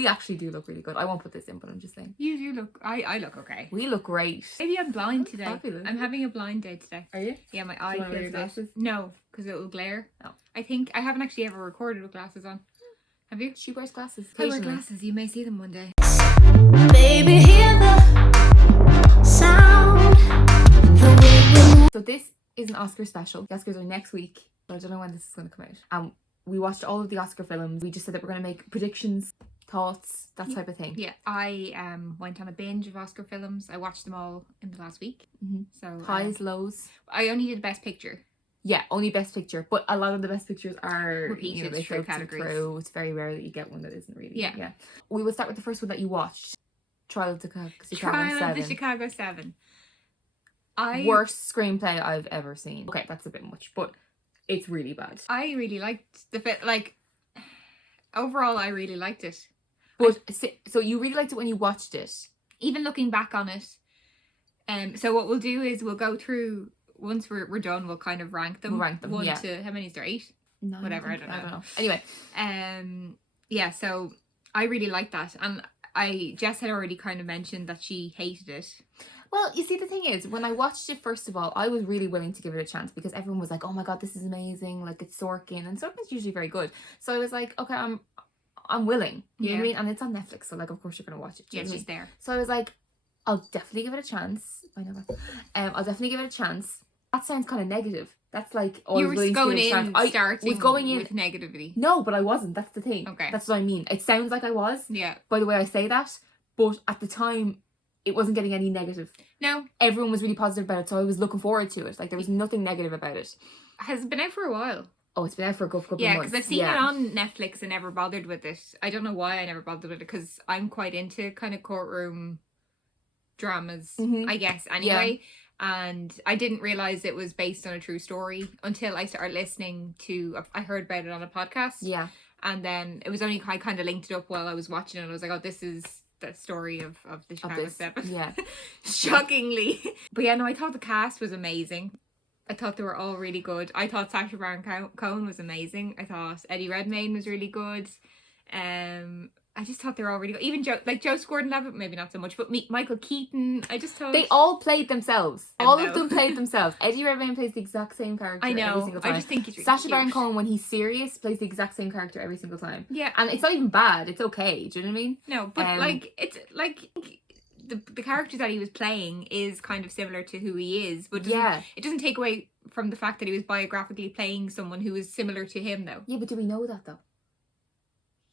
We actually do look really good. I won't put this in, but I'm just saying. You do look... I look okay. We look great. Maybe I'm blind today. Fabulous. I'm having a blind day today. Are you? Yeah, my eye Do you wanna wear feels your it. glasses? No, because it will glare. Oh. I think... I haven't actually ever recorded with glasses on. Have you? She wears glasses. I wear occasionally. glasses. You may see them one day. Baby, hear the sound. So this is an Oscar special. The Oscars are next week. So I don't know when this is going to come out. We watched all of the Oscar films. We just said that we're going to make predictions, thoughts, that type of thing. Yeah, I went on a binge of Oscar films. I watched them all in the last week. Mm-hmm. So Highs, lows. I only did Best Picture. Yeah, only Best Picture. But a lot of the Best Pictures are Repeated they through filter categories. through. It's very rare that you get one that isn't really. Yeah. We will start with the first one that you watched. Trial of the Chicago 7. Of the Chicago 7. Worst screenplay I've ever seen. Okay, that's a bit much, but it's really bad. I really liked the fit. Like, overall, I really liked it. But so you really liked it when you watched it. Even looking back on it. So what we'll do is we'll go through, once we're done, we'll kind of rank them. We'll rank them, 1 yeah. to, how many is there? 8? No, Whatever, I don't know. Anyway. Yeah, so I really liked that. And Jess had already kind of mentioned that she hated it. Well, you see, the thing is, when I watched it, first of all, I was really willing to give it a chance because everyone was like, oh my God, this is amazing. Like, it's Sorkin. And Sorkin's usually very good. So I was like, okay, I'm willing. You know what I mean? And it's on Netflix. So, like, of course you're going to watch it. Yeah, it's just there. So I was like, I'll definitely give it a chance. I know that. I'll definitely give it a chance. That sounds kind of negative. That's like... You were going in, starting going in with negativity. No, but I wasn't. That's the thing. Okay. That's what I mean. It sounds like I was. Yeah. By the way I say that. But at the time, it wasn't getting any negative. No. Everyone was really positive about it, so I was looking forward to it. Like, there was nothing negative about it. Has it been out for a while? Oh, it's been out for a couple of months. Yeah, because I've seen it on Netflix and never bothered with it. I don't know why I never bothered with it, because I'm quite into kind of courtroom dramas, I guess, anyway. Yeah. And I didn't realise it was based on a true story until I started listening to... I heard about it on a podcast. Yeah. And then it was only... I kind of linked it up while I was watching it. And I was like, oh, this is the story of the Chicago 7. Yeah. Shockingly. But yeah, no, I thought the cast was amazing. I thought they were all really good. I thought Sacha Baron Cohen was amazing. I thought Eddie Redmayne was really good. I just thought they were all really good. Even Joseph Gordon-Levitt, maybe not so much, but Michael Keaton, I just thought... They all played themselves. All of them played themselves. Eddie Redmayne plays the exact same character every single time. I just think he's really Sacha cute. Baron Cohen, when he's serious, plays the exact same character every single time. Yeah. And it's not even bad. It's okay. Do you know what I mean? No, but it's like... The character that he was playing is kind of similar to who he is, but it doesn't take away from the fact that he was biographically playing someone who was similar to him, though. Yeah, but do we know that, though?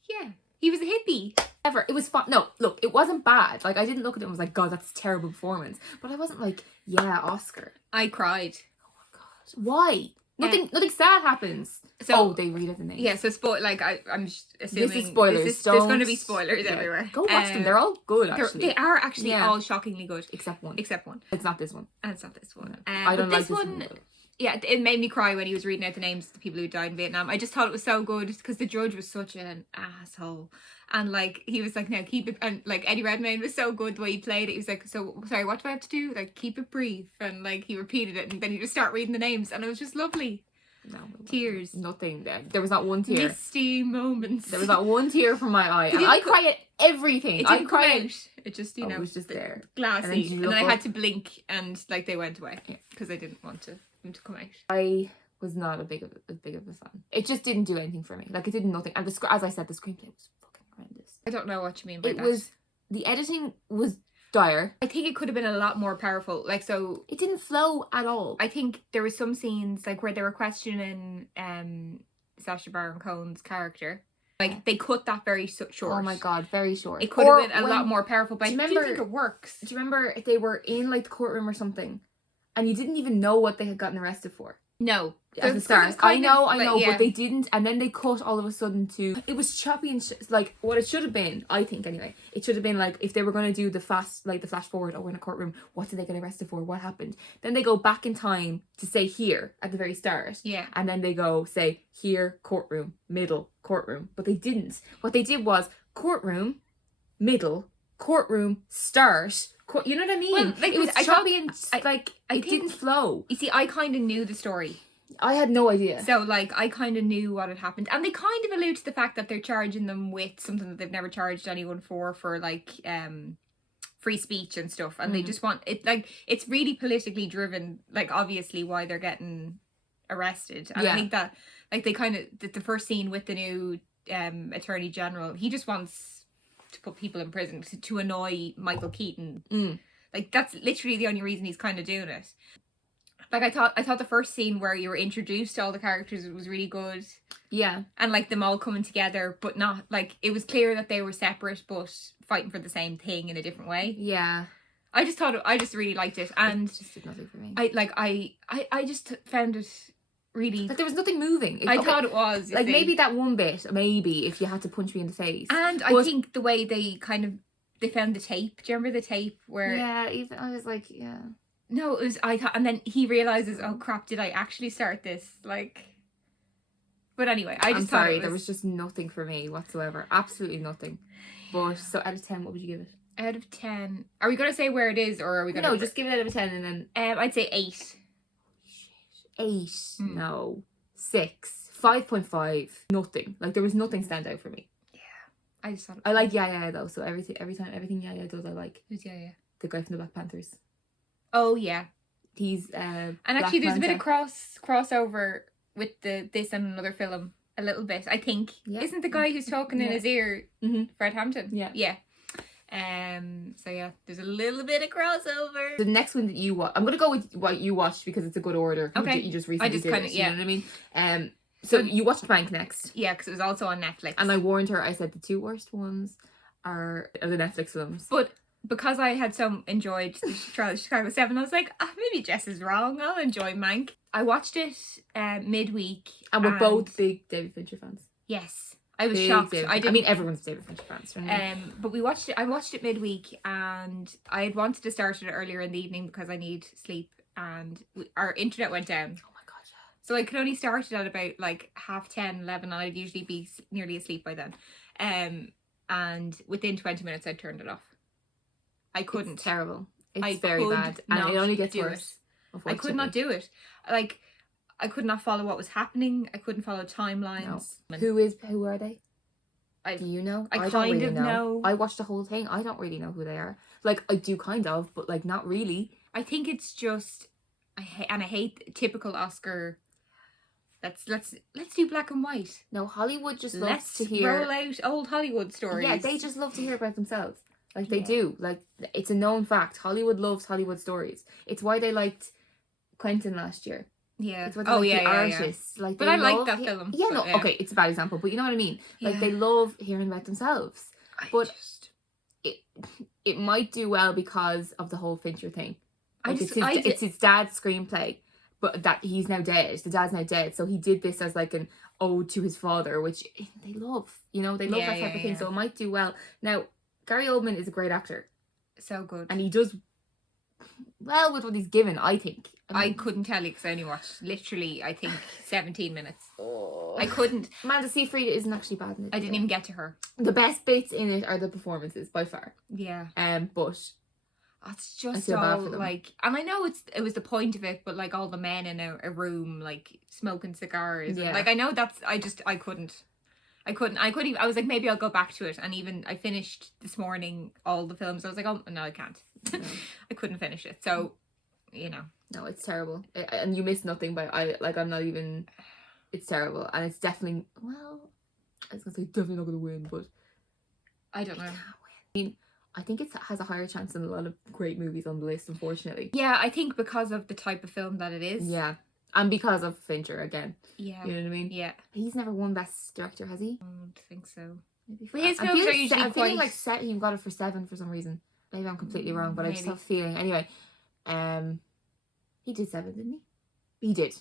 Yeah. He was a hippie. It was fun. No, look, it wasn't bad. Like, I didn't look at it and was like, God, that's a terrible performance. But I wasn't like, yeah, Oscar. I cried. Oh my God. Why? Nothing sad happens. So they read it the name. Yeah, so I'm assuming this is spoilers. There's going to be spoilers everywhere. Go watch them. They're all good, actually. They are actually all shockingly good. Except one. It's not this one. And it's not this one. I don't like this one. Yeah, it made me cry when he was reading out the names of the people who died in Vietnam. I just thought it was so good because the judge was such an asshole. And like, he was like, no, keep it. And like, Eddie Redmayne was so good the way he played it. He was like, so, sorry, what do I have to do? Like, keep it brief. And like, he repeated it. And then he just started reading the names. And it was just lovely. No. Tears. Nothing there. There was not one tear. Misty moments. There was not one tear from my eye. And I cry at everything. It didn't come out. It just, it was just there. Glassy. And then I had to blink and like they went away. Because I didn't want them to come out. I was not as big of a fan. It just didn't do anything for me. Like, it did nothing. And as I said, the screenplay was fucking horrendous. I don't know what you mean by that. The editing was dire. I think it could have been a lot more powerful. Like, so it didn't flow at all. I think there was some scenes like where they were questioning Sacha Baron Cohen's character. Like, they cut that very short. Oh my God, very short. It could have been a lot more powerful, but I do think it works. Do you remember if they were in like the courtroom or something and you didn't even know what they had gotten arrested for? No. At the start. I know, but they didn't. And then they cut all of a sudden to... It was choppy and... like, what it should have been, I think anyway, it should have been like, if they were going to do the flash forward, oh, we're in a courtroom, what did they get arrested for? What happened? Then they go back in time to say here at the very start. Yeah. And then they go say here, courtroom, middle, courtroom. But they didn't. What they did was courtroom, middle, courtroom, start... You know what I mean? Well, like, it was choppy and like, it didn't flow. You see, I kind of knew the story. I had no idea. So, like, I kind of knew what had happened. And they kind of allude to the fact that they're charging them with something that they've never charged anyone for like, free speech and stuff. And they just want it, like, it's really politically driven, like, obviously why they're getting arrested. And I think that, like, they kind of, the first scene with the new Attorney General, he just wants to put people in prison to annoy Michael Keaton. Like, that's literally the only reason he's kind of doing it. Like, I thought the first scene where you were introduced to all the characters was really good. Yeah. And, like, them all coming together, but not, like, it was clear that they were separate, but fighting for the same thing in a different way. Yeah. I just really liked it. And it just did nothing for me. I just found it really... Like, there was nothing moving. I thought it was. Like, maybe that one bit, maybe, if you had to punch me in the face. And I think the way they kind of... They found the tape. Do you remember the tape where... Yeah, even I was like, yeah. No, it was... I thought... And then he realises, oh, crap, did I actually start this? Like... But anyway, I'm sorry, there was just nothing for me whatsoever. Absolutely nothing. But, so out of 10, what would you give it? Out of 10... Are we going to say where it is, or are we going to... No, just give it out of 10 and then... I'd say 8. 8. No. 6. 5.5. Nothing. Like, there was nothing stand out for me. Yeah. I just thought... I like Yaya, though, so every time, everything Yaya does, I like. Who's Yaya? The guy from the Black Panthers. Oh, yeah. He's, and actually, there's a bit of crossover with this and another film. A little bit, I think. Yeah. Isn't the guy who's talking in his ear Fred Hampton? Yeah. Yeah. So yeah, there's a little bit of crossover. The next one that you watch, I'm gonna go with what you watched because it's a good order. Okay. You just recently did it, you know what I mean? So So you watched Bank next. Yeah, because it was also on Netflix. And I warned her, I said the 2 worst ones are the Netflix films. But because I had so enjoyed the Trial of Chicago 7, I was like, maybe Jess is wrong. I'll enjoy Mank. I watched it midweek. And we're both big David Fincher fans. Yes. I was shocked. I mean, everyone's David Fincher fans. Right? But we watched it. I watched it midweek, and I had wanted to start it earlier in the evening because I need sleep, and our internet went down. Oh my god! Yeah. So I could only start it at about like 10:30, 11, and I'd usually be nearly asleep by then. And within 20 minutes, I'd turned it off. I couldn't. It's terrible. It's very bad, and it only gets worse. I could not do it. Like, I could not follow what was happening. I couldn't follow timelines. No. Who are they? Do you know? I don't really know. I watched the whole thing. I don't really know who they are. Like, I do kind of, but like not really. I think it's just I hate typical Oscar. Let's do black and white. No, Hollywood just loves to hear roll out old Hollywood stories. Yeah, they just love to hear about themselves. Like they do. Like, it's a known fact. Hollywood loves Hollywood stories. It's why they liked Quentin last year. Yeah. It's what the artists. Yeah. Like, but I like that film. Yeah, no, okay, it's a bad example, but you know what I mean. Like, they love hearing about themselves. It might do well because of the whole Fincher thing. Like, it's his dad's screenplay, but that he's now dead. The dad's now dead, so he did this as like an ode to his father, which they love. You know, they love that type of thing. So it might do well. Now, Gary Oldman is a great actor. So good. And he does well with what he's given, I think. I couldn't tell you because I only watched literally, I think, 17 minutes. I couldn't. Amanda Seyfried isn't actually bad in it. I didn't even get to her. The best bits in it are the performances, by far. Yeah. But it's just all like, and I know it was the point of it, but like all the men in a room like smoking cigars. Yeah. And, like, I know I couldn't. I was like, maybe I'll go back to it. And even I finished this morning all the films. I was like, oh no, I can't. No. I couldn't finish it. So, you know. No, it's terrible. And you miss nothing by I'm not even. It's terrible, and it's definitely. Well, I was gonna say definitely not gonna win, but I don't know. Can't win. I mean, I think it has a higher chance than a lot of great movies on the list, unfortunately. Yeah, I think because of the type of film that it is. Yeah. And because of Fincher again. Yeah. You know what I mean? Yeah. He's never won Best Director, has he? I don't think so. Maybe but his films are usually I'm feeling like he got it for 7 for some reason. Maybe I'm completely wrong, but I just have a feeling. Anyway, he did 7, didn't he? He did.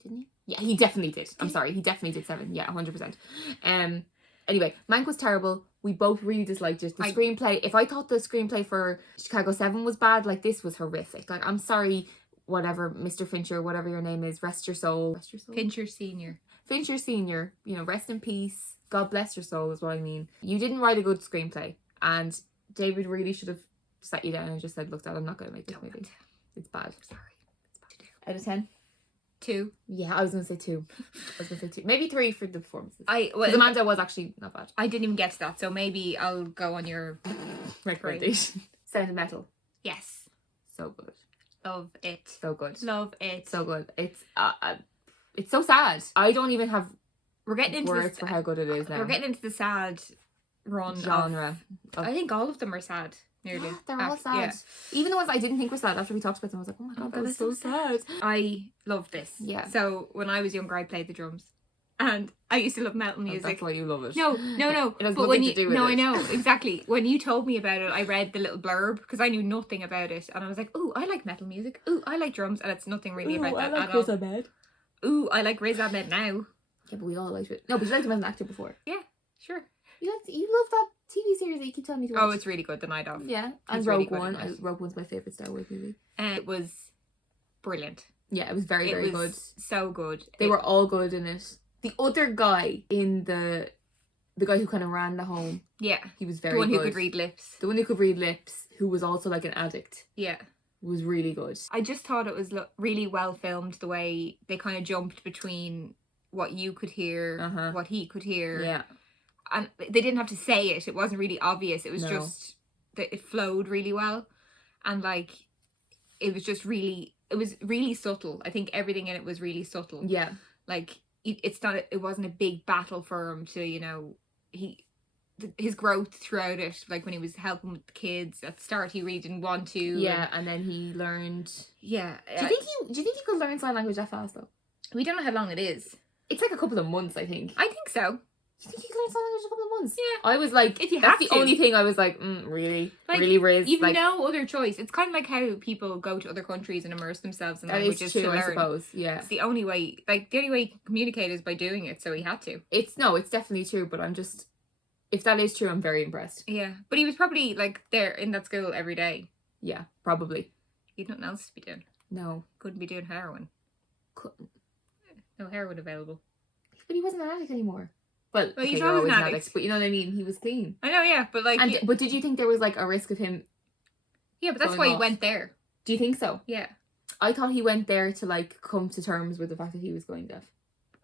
Didn't he? Yeah, he definitely did. I'm sorry, he definitely did 7. Yeah, 100%. Anyway, Mank was terrible. We both really disliked it. The screenplay, if I thought the screenplay for Chicago 7 was bad, like, this was horrific. Like, I'm sorry, whatever, Mr. Fincher, whatever your name is, rest your soul. Rest your soul? Fincher Senior. Fincher Senior, you know, rest in peace. God bless your soul is what I mean. You didn't write a good screenplay, and David really should have sat you down and just said, look, Dad, I'm not going to make this movie. It's bad. Sorry. Out of 10? 2. Yeah, I was gonna say 2. Maybe 3 for the performances. Well, Because Amanda was actually not bad. I didn't even get to that, so maybe I'll go on your Recommendation. Sound of Metal. Yes. So good. Love it. So good. Love it. So good. It's so sad. I don't even have We're getting into words for how good it is now. We're getting into the sad run genre. I think all of them are sad. Nearly. They're all sad. Yeah. Even the ones I didn't think were sad, after we talked about them, I was like, oh my god, that was so sad. I love this. Yeah. So when I was younger, I played the drums, and I used to love metal Oh, music. that's why you love it. No. It has But nothing to do with it. I know exactly. When you told me about it, I read the little blurb because I knew nothing about it, and I was like, "Ooh, I like metal music. Ooh, I like drums," and it's nothing really about that at all. Ahmed. Ooh, I like Riz Ahmed now. Yeah, but we all liked it. No, but you liked him as an actor before. Yeah, sure. You love that TV series that you keep telling me to watch. Oh, it's really good. The Night Of. Yeah, and He's Rogue really good One. at it. Rogue One's my favourite Star Wars movie. And it was brilliant. Yeah, it was very, very good. So good. They were all good in it. The other guy in the guy who kind of ran the home. Yeah. He was very the one good. who could read lips. The one who could read lips, who was also like an addict. Yeah. Was really good. I just thought it was really well filmed, the way they kind of jumped between what you could hear, what he could hear. Yeah. And they didn't have to say it. It wasn't really obvious. It was No. just that it flowed really well. And like, it was just really, it was really subtle. I think everything in it was really subtle. Yeah. Like, it wasn't a big battle for him to, you know, his growth throughout it, like when he was helping with the kids at the start, he really didn't want to. Yeah, and then he learned. Yeah. Do you think he could learn sign language that fast though? We don't know how long it is. It's like a couple of months, I think. I think so. You think he could learn sign language in a couple of months? Yeah. I was like, If you that's have the to. only thing I was like, really, Like, really, Riz. You've like, no other choice. It's kind of like how people go to other countries and immerse themselves in that languages is true, to learn. I suppose. Yeah. It's the only way. Like, the only way you can communicate is by doing it. So he had to. It's definitely true, but I'm just, if that is true, I'm very impressed. Yeah, but he was probably like there in that school every day. Yeah, probably. He had nothing else to be doing. No. Couldn't be doing heroin. Couldn't. No heroin available. But he wasn't an addict anymore. Well, Well, okay, he's you're always always an an addict. addict, but you know what I mean? He was clean. I know, yeah, but like, And but did you think there was like a risk of him? yeah, but that's going why he off? went there. Do you think so? Yeah. I thought he went there to like come to terms with the fact that he was going deaf.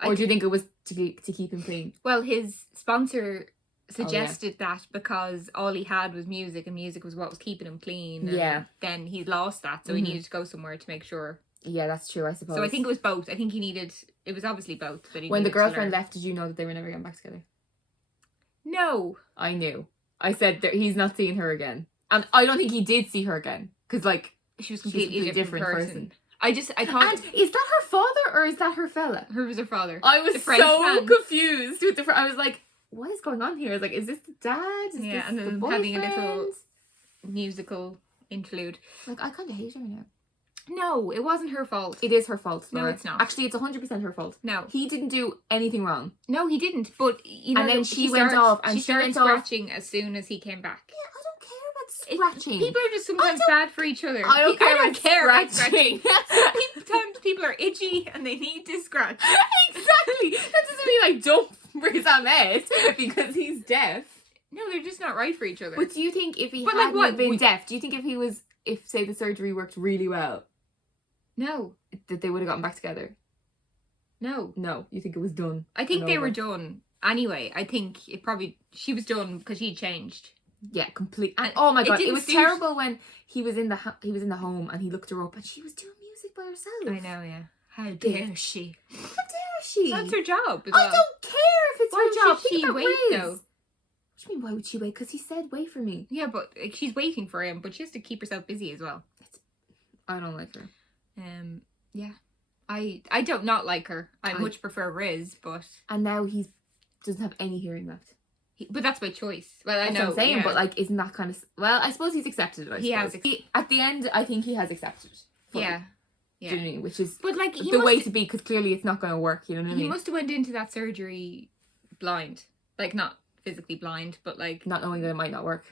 I Or do you think it was to keep him clean? Well, his sponsor suggested that because all he had was music, and music was what was keeping him clean. And Yeah. then he lost that, so he needed to go somewhere to make sure. Yeah, that's true, I suppose. So I think it was both. I think it was obviously both. That he when the needed to girlfriend learn. left, did you know that they were never getting back together? No. I knew. I said that he's not seeing her again. And I don't think he did see her again. Because like, She was she's a completely completely different person. I thought and is that her father or is that her fella? her was her father. I was The French so man. confused with I was like, what is going on here? I was like, is this the dad? Is Yeah, this and the then boyfriend? having a little musical interlude. Like, I kind of hate her now. No, it wasn't her fault. It is her fault. No, Laura. it's not. Actually, it's 100% her fault. No. He didn't do anything wrong. No, he didn't. But you know, And then she went off, and she she started went off. scratching as soon as he came back. Yeah, I don't care about scratching. People are just sometimes I bad for each other. I don't care about about scratching. Sometimes people are itchy and they need to scratch. Exactly. That doesn't mean I don't Riz Ahmed because he's deaf. No, they're just not right for each other. But do you think if he But, like, hadn't what? have been deaf, do you think if say the surgery worked really well, No, that they would have gotten back together? no. No, you think it was done? I think and they over? were done. Anyway, I think she was done because he changed. Yeah, complete. And And oh my it god, it didn't was suit- terrible when he was in the home and he looked her up and she was doing music by herself. I know, yeah. How dare she? How dare she? That's her job as I well. don't care if it's Why her job. should Think she about wait, Riz. though? What do you mean? Why would she wait? Because he said, "Wait for me." Yeah, but like, she's waiting for him, but she has to keep herself busy as well. I don't like her. Yeah. I don't not like her. I I- much prefer Riz, but And now he doesn't have any hearing left. but that's by choice. Well, I That's know. what I'm saying, yeah. but like, isn't that kind of? Well, I suppose he's accepted it. He has At the end, I think he has accepted. Fully. yeah, Do yeah. you know what I mean? Which is But like the way to be, because clearly it's not going to work. You know what I he mean? must have went into that surgery blind, like not physically blind, but like Not knowing that it might not work.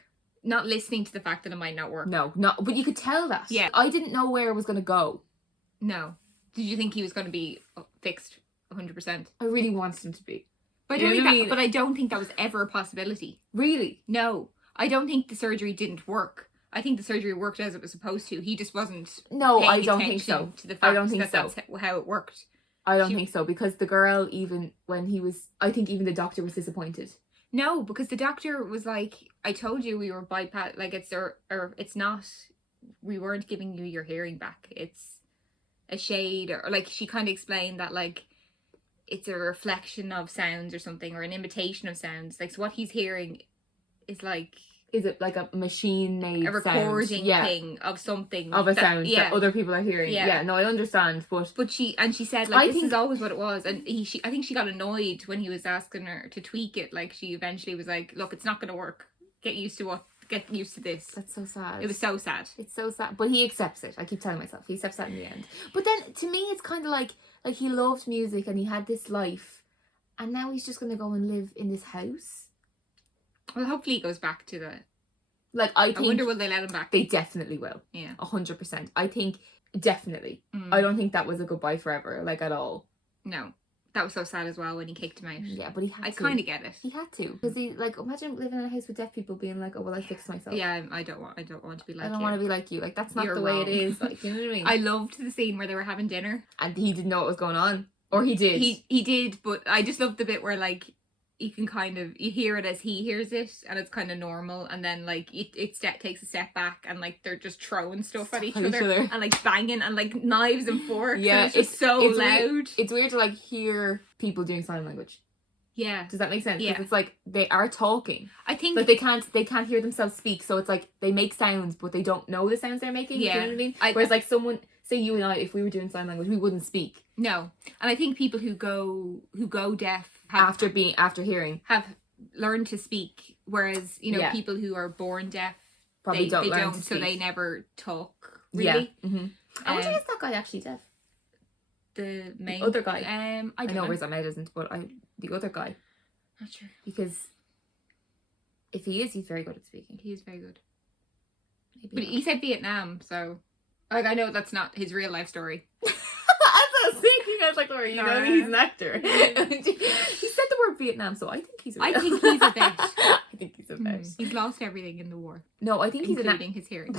not listening to the fact that it might not work. No, not. But you could tell that. Yeah. I didn't know where it was going to go. No. Did you think he was going to be fixed 100%? I really wanted him to be. But You know what I mean? but I don't think that was ever a possibility. Really? No, I don't think the surgery didn't work. I think the surgery worked as it was supposed to. He just wasn't. No, paying I don't think attention so. To the fact I don't think that so. that's how it worked. I don't think so, because the girl, even when he was, I think even the doctor was disappointed. No, because the doctor was like, I told you we were bypass, like it's or it's not, we weren't giving you your hearing back. It's a shade, or like she kind of explained that like it's a reflection of sounds or something, or an imitation of sounds. Like, so what he's hearing is like, is it like a machine-made a recording sound? thing of something of a sound that other people are hearing. Yeah. No, I understand, but she said like this is always what it was, and I think she got annoyed when he was asking her to tweak it. Like, she eventually was like, look, it's not going to work. Get used to this. That's so sad. It was so sad. It's so sad, but he accepts it. I keep telling myself he accepts that in the end. But then to me, it's kind of like he loved music and he had this life, and now he's just going to go and live in this house. Well, hopefully he goes back to the... Like, I wonder will they let him back? They definitely will. Yeah. 100%. I think, definitely. I don't think that was a goodbye forever, like, at all. No. That was so sad as well when he kicked him out. Yeah, but he had to. I kind of get it. He had to. Because he, like, imagine living in a house with deaf people being like, oh, well, I fixed myself. Yeah, I don't want to be like you. I don't want to be like you. Like, that's not the way it is. Like, you know what I mean? I loved the scene where they were having dinner. And he didn't know what was going on. Or he did. He did, but I just loved the bit where, like, you can kind of, you hear it as he hears it, and it's kind of normal, and then like it takes a step back, and like they're just throwing stuff at each other and like banging and like knives and forks. Yeah, and it's just so loud. It's weird to like hear people doing sign language. Yeah, does that make sense? Yeah, it's like they are talking. I think like they can't hear themselves speak, so it's like they make sounds, but they don't know the sounds they're making. Yeah, you know what I mean. Whereas like someone, say you and I, if we were doing sign language, we wouldn't speak. No, and I think people who go deaf after hearing have learned to speak, whereas people who are born deaf probably don't learn to so speak. they never talk really. Yeah. I wonder if that guy actually deaf. The other guy. I know Riz Ahmed isn't, but the other guy. Not sure, because if he is, he's very good at speaking. He is very good. Maybe but not. He said Vietnam, so like I know that's not his real life story. I was thinking, I was like, Laura, you know he's an actor. He said the word Vietnam, so I think he's a vet. I think he's a vet. I think he's a vet. He's lost everything in the war. No, I think he's including his hearing.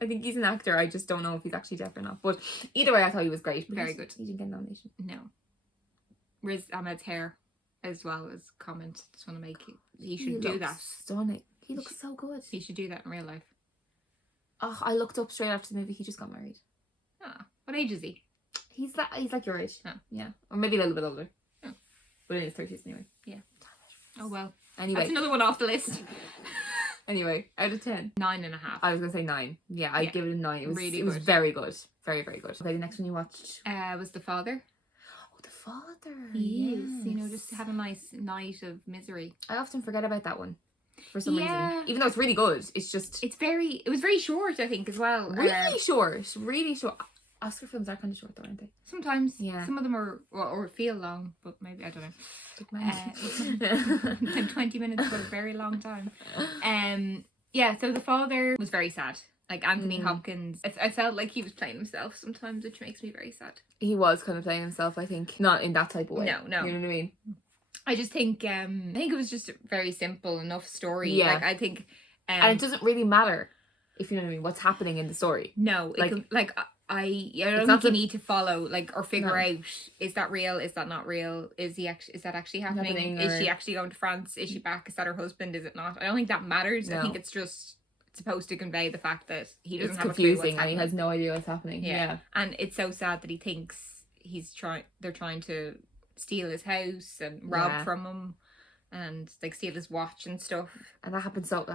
I think he's an actor. I just don't know if he's actually deaf or not. But either way, I thought he was great. Very good. He didn't get a nomination. No. Riz Ahmed's hair, as well as comment. Just want to make it. He should do that. Stunning. He looks so good. He should do that in real life. Oh, I looked up straight after the movie. He just got married. Ah, what age is he? He's like your age. Oh. Yeah, or maybe a little bit older. Oh. But in his 30s anyway. Yeah. Oh well. Anyway, that's another one off the list. Anyway, out of 10, 9.5. I was gonna say 9. Yeah, I'd give it a 9. It was really it was very good, very very good. Okay, the next one you watched was The Father. Oh, The Father. Yes. Just to have a nice night of misery. I often forget about that one for some reason, even though it's really good. It was very short, I think, as well. Really short. Oscar films are kind of short though, aren't they? Sometimes. Yeah. Some of them are or feel long, but maybe I don't know. 20 minutes for a very long time. Yeah, so The Father was very sad. Like Anthony Hopkins, I felt like he was playing himself sometimes, which makes me very sad. He was kind of playing himself, I think. Not in that type of way. No. You know what I mean? I just think it was just a very simple enough story. Yeah. Like I think and it doesn't really matter, if you know what I mean, what's happening in the story. No, I don't think you need to follow or figure out, is that real? Is that not real? Is that actually happening? Is she actually going to France? Is she back? Is that her husband? Is it not? I don't think that matters. No. I think it's just supposed to convey the fact that he doesn't have a clue what's happening. And he has no idea what's happening. Yeah. And it's so sad that he thinks they're trying to steal his house and rob from him and steal his watch and stuff. And that happens so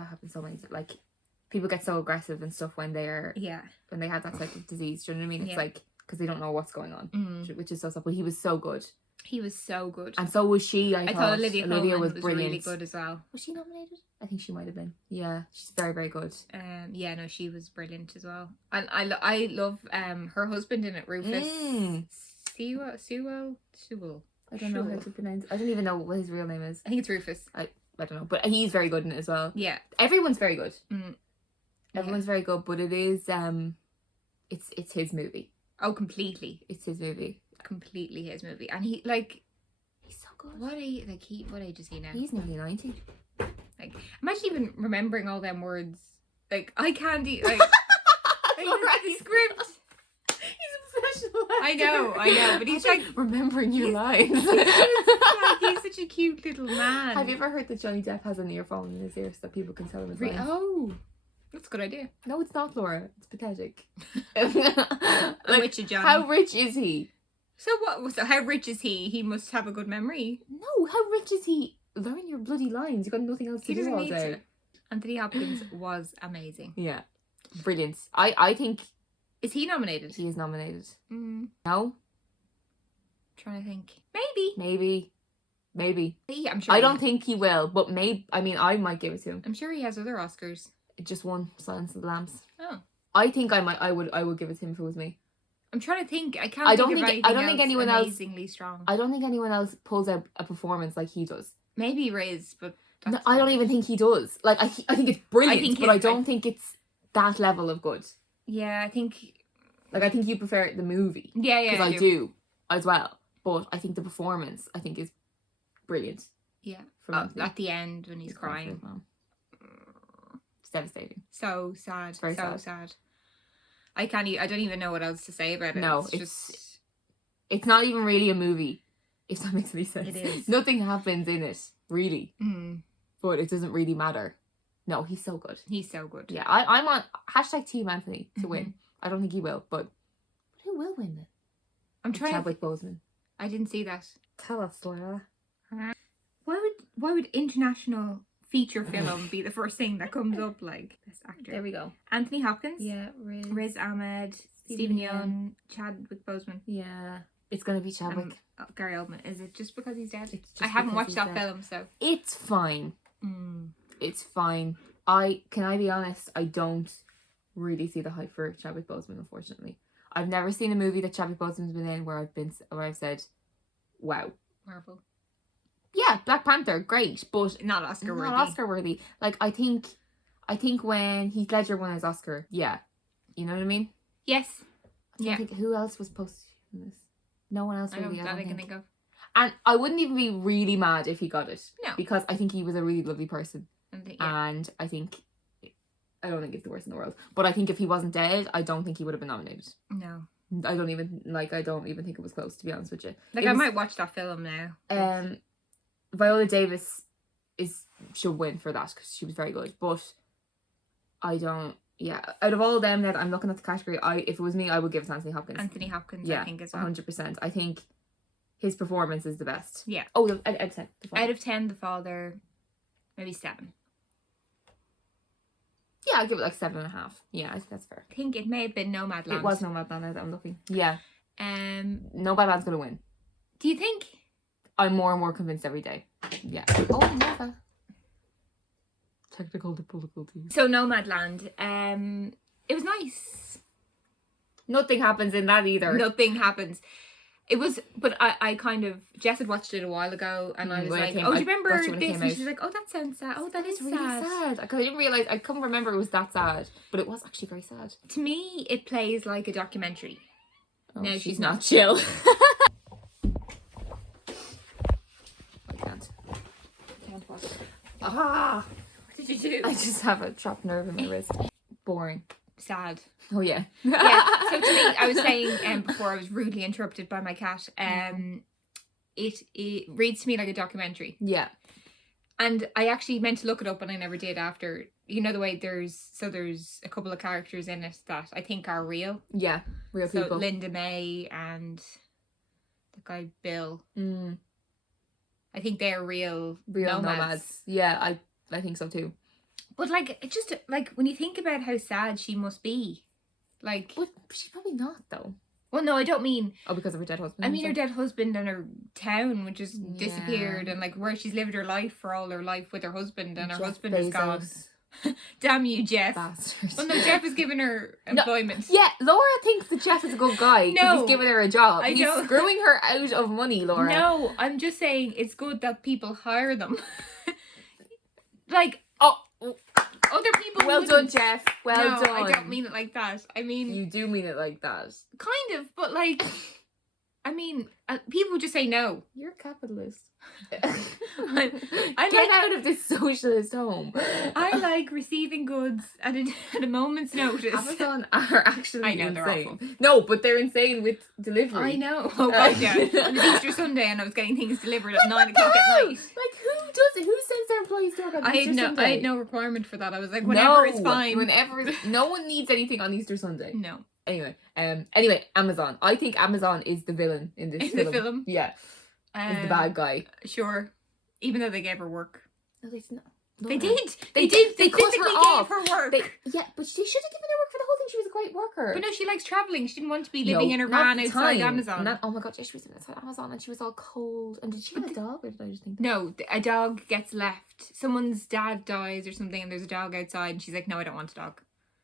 many, people get so aggressive and stuff when they're when they have that type of disease. Do you know what I mean? It's because they don't know what's going on, which is so sad. But he was so good. He was so good, and so was she. I thought Olivia was brilliant. Really good as well. Was she nominated? I think she might have been. Yeah, she's very very good. No, she was brilliant as well. And I love her husband in it, Rufus. Sewell. I don't know how to pronounce. I don't even know what his real name is. I think it's Rufus. I don't know, but he's very good in it as well. Yeah, everyone's very good. Everyone's very good, but it is it's his movie. Oh, completely. It's his movie. Completely his movie. And he's so good. What age is he now? He's nearly 90. Imagine even remembering all them words. I can't eat the script. He's special. I know, but he's like remembering your lines. he's such a cute little man. Have you ever heard that Johnny Depp has an earphone in his ear so that people can tell him his lines? Oh, that's a good idea. No, it's not, Laura. It's pathetic. Rich of Johnny. How rich is he? So what? So how rich is he? He must have a good memory. No, how rich is he? Learn your bloody lines. You got nothing else to do all day. Anthony Hopkins was amazing. Yeah, brilliant. I think. Is he nominated? He is nominated. No. Trying to think. Maybe. Yeah, I'm sure. I don't think he will, but maybe. I mean, I might give it to him. I'm sure he has other Oscars. Just one, Silence of the Lambs. Oh. I think I would give it to him if it was me. I'm trying to think. I don't think anyone else amazingly strong. I don't think anyone else pulls out a performance like he does. Maybe Riz, but no, I don't even think he does. Like I think it's brilliant, but I don't think it's that level of good. Yeah, I think. Like I think you prefer the movie. Yeah, because I do as well. But I think the performance is brilliant. Yeah. At the end when he's crying. It's devastating. So sad. It's very sad. I don't even know what else to say about it. No, it's not even really a movie, if that makes any sense. It is. Nothing happens in it, really. Mm. But it doesn't really matter. No, he's so good. He's so good. Yeah, I'm on #Team Anthony to win. I don't think he will, but who will win then? I'm trying Chadwick Boseman. I didn't see that. Tell us, Laura. Why would international feature film be the first thing that comes up, like best actor? There we go. Anthony Hopkins. Yeah, Riz Ahmed, Stephen Yeun, Chadwick Boseman. Yeah, it's gonna be Chadwick. Gary Oldman. Is it just because he's dead? Just I haven't watched that dead. film, so It's fine. It's fine. Can I be honest? I don't really see the hype for Chadwick Boseman. Unfortunately, I've never seen a movie that Chadwick Boseman's been in where I've said, "Wow." Marvel. Yeah, Black Panther, great, but not Oscar worthy. Not Oscar worthy. Like I think when Heath Ledger won his Oscar, yeah, you know what I mean. Yes. I think who else was posthumous? No one else really. I can think of. And I wouldn't even be really mad if he got it. No. Because I think he was a really lovely person. And I think I don't think it's the worst in the world. But I think if he wasn't dead, I don't think he would have been nominated. No. I don't even think it was close, to be honest with you. I might watch that film now. Viola Davis should win for that because she was very good. But I don't. Yeah, out of all of them that I'm looking at the category, if it was me, I would give it to Anthony Hopkins. Anthony Hopkins, yeah, I think as well. 100%. I think his performance is the best. Yeah. Oh, out of 10. Out of 10, The Father, maybe 7. Yeah, I'll give it like 7.5. Yeah, I think that's fair. I think it may have been Nomadland. It was Nomadland now that I'm looking. Yeah. Nomadland's gonna win. Do you think? I'm more and more convinced every day. Yeah. Oh, Nova. Technical difficulties. So Nomadland, it was nice. Nothing happens in that either. Nothing happens. It was, but I kind of, Jess had watched it a while ago, and I was like, oh, do you remember this? And she's like, oh, that sounds sad. Oh, that is really sad. Because I didn't realise, I couldn't remember it was that sad, but it was actually very sad. To me, it plays like a documentary. Oh, no, she's not chill. I can't watch it. What did you do? I just have a trapped nerve in my wrist. Boring. Sad. Oh yeah. Yeah. So to me, I was saying before I was rudely interrupted by my cat. It reads to me like a documentary. Yeah. And I actually meant to look it up, and I never did. After, you know, the way there's a couple of characters in it that I think are real. Yeah, real people. So Linda May and the guy Bill. I think they're real nomads. Yeah, I think so too. But like, it just like when you think about how sad she must be, like. But she's probably not though. Well, no, I don't mean. Oh, because of her dead husband. I mean her dead husband and her town, which just disappeared, and like where she's lived her life for all her life with her husband, and her husband is gone. Damn you, Jeff. Bastard. Well, no, Jeff has given her employment. No, yeah, Laura thinks that Jeff is a good guy because he's giving her a job. He's screwing her out of money, Laura. No, I'm just saying it's good that people hire them. Like, other people. Well done, Jeff. Well done. I don't mean it like that. I mean, you do mean it like that. Kind of, but like, I mean, people would just say no. You're a capitalist. I Get like- out of this socialist home. I like receiving goods at a moment's notice. Amazon are actually I know, they're insane. awful. No, but they're insane with delivery. I know. Oh god, yeah. It was Easter Sunday and I was getting things delivered at 9 o'clock at night. Like, who does it? Who sends their employees to work on Easter Sunday? I had no requirement for that. I was like, whenever it's fine. Whenever no one needs anything on Easter Sunday. No. Anyway, Amazon. I think Amazon is the villain in this In the film? Yeah, is the bad guy. Sure. Even though they gave her work. No, they did not. They did. They They cut her physically off. gave her work. Yeah, but they should have given her work for the whole thing. She was a great worker. But no, she likes travelling. She didn't want to be living in her van outside Amazon. Oh my god, yeah, she was outside Amazon and she was all cold. And did she have a dog or did I just think that? No, a dog gets left. Someone's dad dies or something and there's a dog outside and she's like, no, I don't want a dog.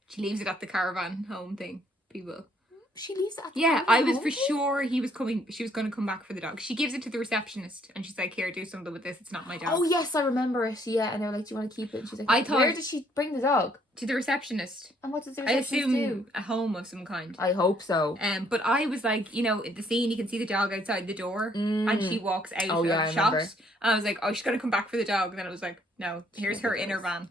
She leaves it at the caravan home thing. People. She leaves it at the Yeah, I was home for thing? sure she was going to come back for the dog. She gives it to the receptionist and she's like, here, do something with this. It's not my dog. Oh yes, I remember it. Yeah, and they were like, do you want to keep it? And she's like, I thought- where did she bring the dog? To the receptionist. And what does the I receptionist assume do? a home of some kind. I hope so. But I was like, you know, in the scene, you can see the dog outside the door and she walks out Oh, of yeah, the I shot. remember. And I was like, oh, she's going to come back for the dog. And then I was like, no, here's her never in her does. van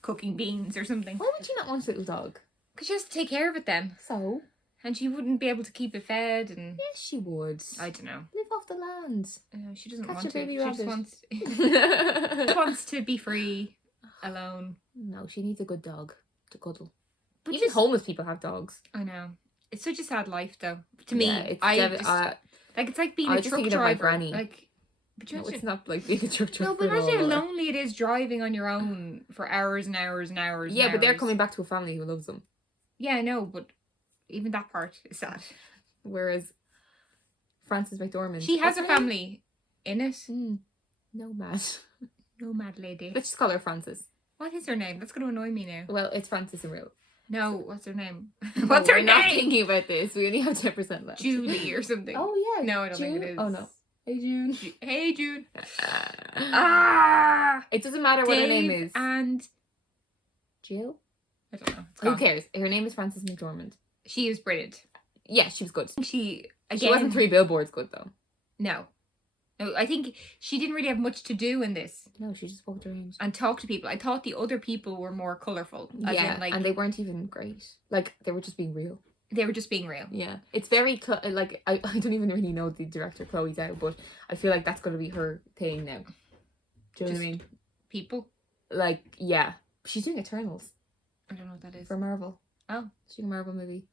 cooking beans or something. Why would you not want a little dog? Because she has to take care of it then. So? And she wouldn't be able to keep it fed and Yes, she would. I don't know. Live off the land. She doesn't Catch want a to. baby She just rabbit. wants, she wants to be free, alone. No, she needs a good dog to cuddle. But Even just, homeless people have dogs. I know. It's such a sad life though. To me, Yeah, it's I devi- just, like it's like being I a was just truck thinking of my driver. granny. Like, but no, imagine- it's not like being a truck driver. No, but at imagine how all. lonely it is driving on your own for hours and hours and hours. Yeah, and but they're hours. coming back to a family who loves them. Yeah, I know, but even that part is sad. Whereas Frances McDormand, She has what's a her name? family in it. Nomad. Nomad lady. Let's just call her Frances. What is her name? That's going to annoy me now. Well, it's Frances in real. No, what's her name? No, What's her we're not name? thinking about this. We only have 10% left. Julie or something. Oh yeah. No, I don't think June? it is. Oh no. Hey June. Hey, June. It doesn't matter what her name Dave is. And Jill? I don't know. It's Who gone. cares? Her name is Frances McDormand. She was brilliant. Yeah, she was good. She again. She wasn't 3 billboards good though. No. No, I think she didn't really have much to do in this No, she just walked around. and talk to people. I thought the other people were more colourful. As Yeah, in, like, and they weren't even great. Like, they were just being real. they were just being real. Yeah. It's very, like, I don't even really know the director, Chloe Zhao, but I feel like that's going to be her thing now. Do you know what I Just mean? People. Like, yeah. She's doing Eternals I don't know what that is. for Marvel. Oh. She's doing a Marvel movie.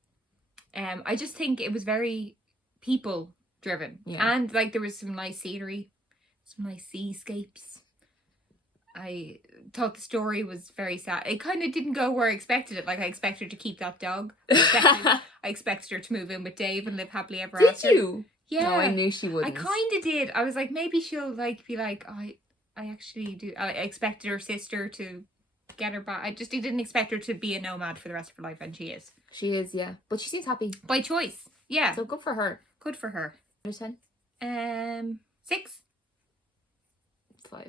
I just think it was very people driven. Yeah. And like there was some nice scenery, some nice seascapes. I thought the story was very sad. It kind of didn't go where I expected it. Like I expected her to keep that dog. I expected her to move in with Dave and live happily ever Did after. you? Yeah. No, I knew she I wouldn't. kind of did. I was like, maybe she'll like be like, oh, I actually do. I expected her sister to get her back. I didn't expect her to be a nomad for the rest of her life, and she is. She is, yeah. But she seems happy. By choice. Yeah. So good for her. Good for her. Out of 10? 6. 5.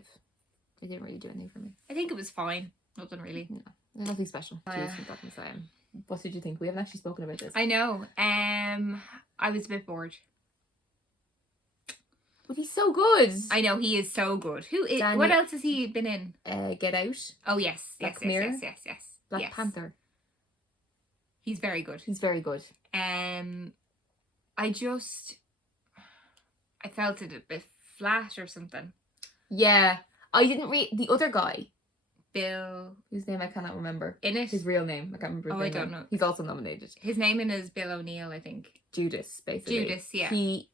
It didn't really do anything for me. I think it was fine. Nothing really. No. There's nothing special. Cheers from Black Messiah. What did you think? We haven't actually spoken about this. I know. I was a bit bored. But he's so good. I know he is so good. Daniel- What else has he been in? Get Out. Oh yes, Black yes, Mirror? yes. Black Yes. Panther. He's very good. He's very good. I felt it a bit flat or something. Yeah. I didn't read the other guy, Bill whose name I cannot remember. in it. His real name. I can't remember his Oh, real I don't name. know. He's also nominated. His name in is Bill O'Neill, I think. Judas, basically. Judas, yeah. He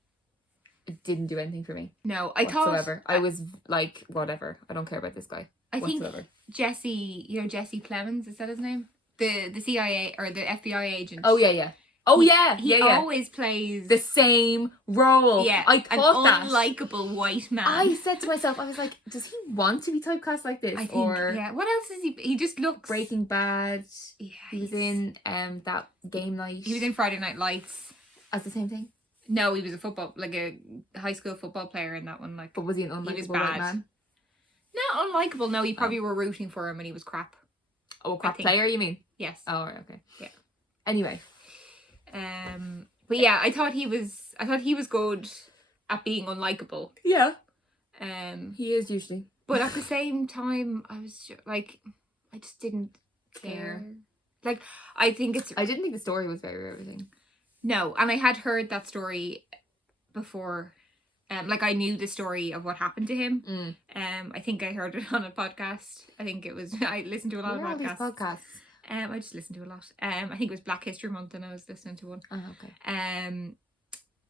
didn't do anything for me. No, I whatsoever. thought I was like, whatever. I don't care about this guy. I think whatsoever. Jesse, Jesse Plemons, is that his name? The CIA or the FBI agent. Oh yeah. Oh yeah. He yeah. always plays The same role. yeah, I thought an that. unlikable white man. I said to myself, I was like, does he want to be typecast like this? I think, or yeah. What else is he? He just looks. Breaking Bad. Yeah, He was he's- in that game night. He was in Friday Night Lights. as the same thing. No, he was a high school football player in that one. Like, But was he an was unlikable white bad. man? not unlikable. No, you probably were rooting for him, and he was crap. Oh, a crap think. player, you mean? Yes. Oh, right, okay. Yeah. Anyway. But yeah, I thought he was good at being unlikable. Yeah. Um, He is usually. but at the same time, I was like, I just didn't care. Like, I think it's I didn't think the story was very riveting. no, and I had heard that story before. Like I knew the story of what happened to him. I think I heard it on a podcast. I think it was I listened to a lot of podcasts. I just listened to a lot. I think it was Black History Month, and I was listening to one. Oh, okay.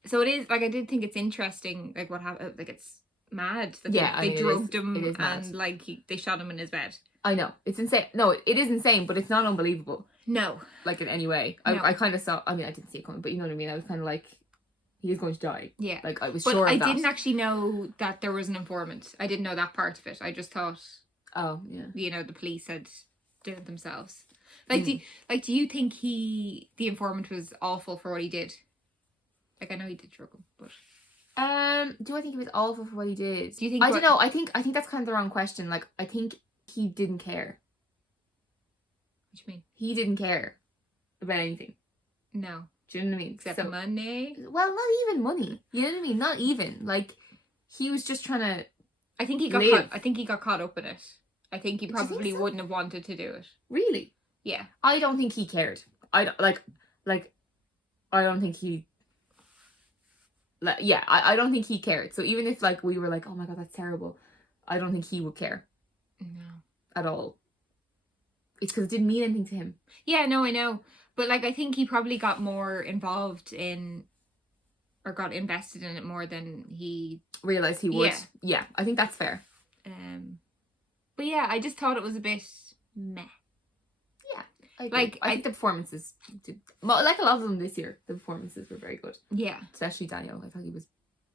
So it is like I did think it's interesting, like what happened. Like it's mad that they drugged him and like they shot him in his bed. I know, it's insane. No, it is insane, but it's not unbelievable. No, like in any way. No. I kind of saw. I mean, I didn't see it coming, but you know what I mean. I was kind of like, he is going to die. Yeah, like I was but sure. I of that. didn't actually know that there was an informant. I didn't know that part of it. I just thought, oh yeah, you know, the police had done it themselves. Like, do you think the informant was awful for what he did? Like, I know he did drug him, but do I think he was awful for what he did? Do you think? I don't know. I think that's kind of the wrong question. Like, I think he didn't care. What do you mean? He didn't care about anything. No. Do you know what I mean? Except money. Well, not even money. You know what I mean? Not even. Like, he was just trying to. I think he got caught up in it. I think he Do you think probably so? wouldn't have wanted to do it. Really? Yeah. I don't think he cared. I don't think he. Yeah, I don't think he cared. So even if like we were like, oh my god, that's terrible, I don't think he would care. No. At all. It's because it didn't mean anything to him. Yeah, no, I know. But like I think he probably got more involved in or got invested in it more than he realized he would. Yeah, I think that's fair. But yeah, I just thought it was a bit meh. Yeah. I think the performances like a lot of them this year, the performances were very good. Yeah. Especially Daniel. I thought he was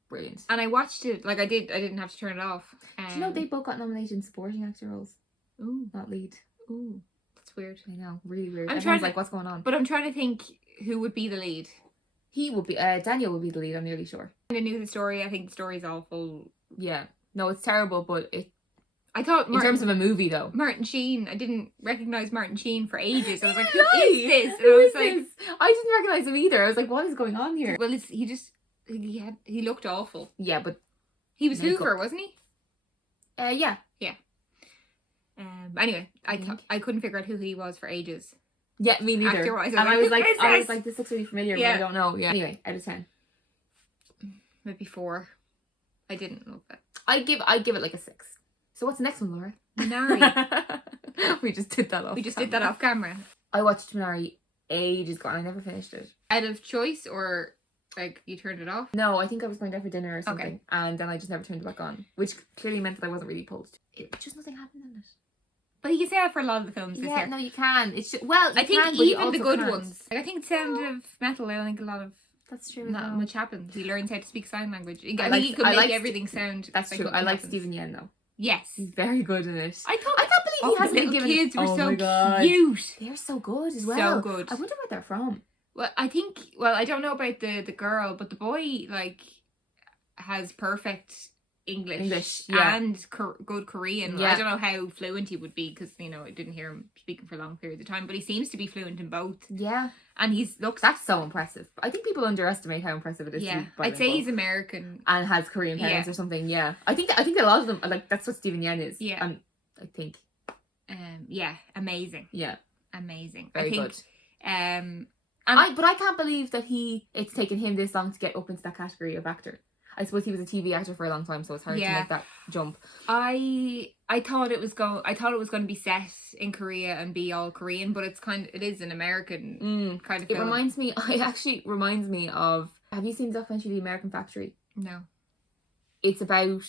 brilliant. And I watched it, like I didn't have to turn it off. Do you know they both got nominated in supporting actor roles? Ooh. Not lead. Ooh. That's weird. I know, really weird. I'm Everyone's like, what's going on? But I'm trying to think who would be the lead. He would be, Daniel would be the lead, I'm nearly sure. I knew the story. I think the story's awful. Yeah. No, it's terrible, but I thought in terms of a movie though. Martin Sheen, I didn't recognise Martin Sheen for ages. I was like, who is this? And Who I was is like, this? I didn't recognise him either. I was like, what is going on here? well, he looked awful. Yeah, but he was makeup. Hoover, wasn't he? Yeah. Anyway, I couldn't figure out who he was for ages. Yeah, me neither. Actor-wise, and I was like, this? this looks really familiar, Yeah. but I don't know. Yeah. Anyway, out of 10. Maybe 4. I didn't love it. I'd give it like a 6. So what's the next one, Laura? Minari. We just did that off camera. I watched Minari ages ago and I never finished it. Out of choice or like you turned it off? No, I think I was going out for dinner or something. Okay. And then I just never turned it back on. Which clearly meant that I wasn't really pulled. Just nothing happened in it. But you can say that for a lot of the films this year. No, you can. It's just, well, you I think can, but you even the also good can't. ones. Like I think Sound of Metal, I don't think a lot of That's true. not much happens. He learns how to speak sign language. I I think he could make like everything sound. That's like true. nothing I like happens. Stephen Yen though. Yes. He's very good in it. I can't believe he hasn't been given. Kids were Oh my so God. cute. They're so good as well. So good. I wonder where they're from. Well, I think. Well, I don't know about the girl, but the boy like has perfect English yeah. and good Korean. Yeah. I don't know how fluent he would be because I didn't hear him speaking for long periods of time, but he seems to be fluent in both. Yeah, and looks. That's so impressive. I think people underestimate how impressive it is. Yeah, to be I'd say he's American and has Korean parents or something. Yeah, I think a lot of them like that's what Stephen Yen is. Yeah, I think. Yeah, amazing. Yeah, amazing. Very I think, good. But I can't believe that it's taken him this long to get up into that category of actor. I suppose he was a TV actor for a long time, so it's hard to make that jump. I thought it was going to be set in Korea and be all Korean, but it is an American kind of film. It actually reminds me of, have you seen the documentary The American Factory? No. It's about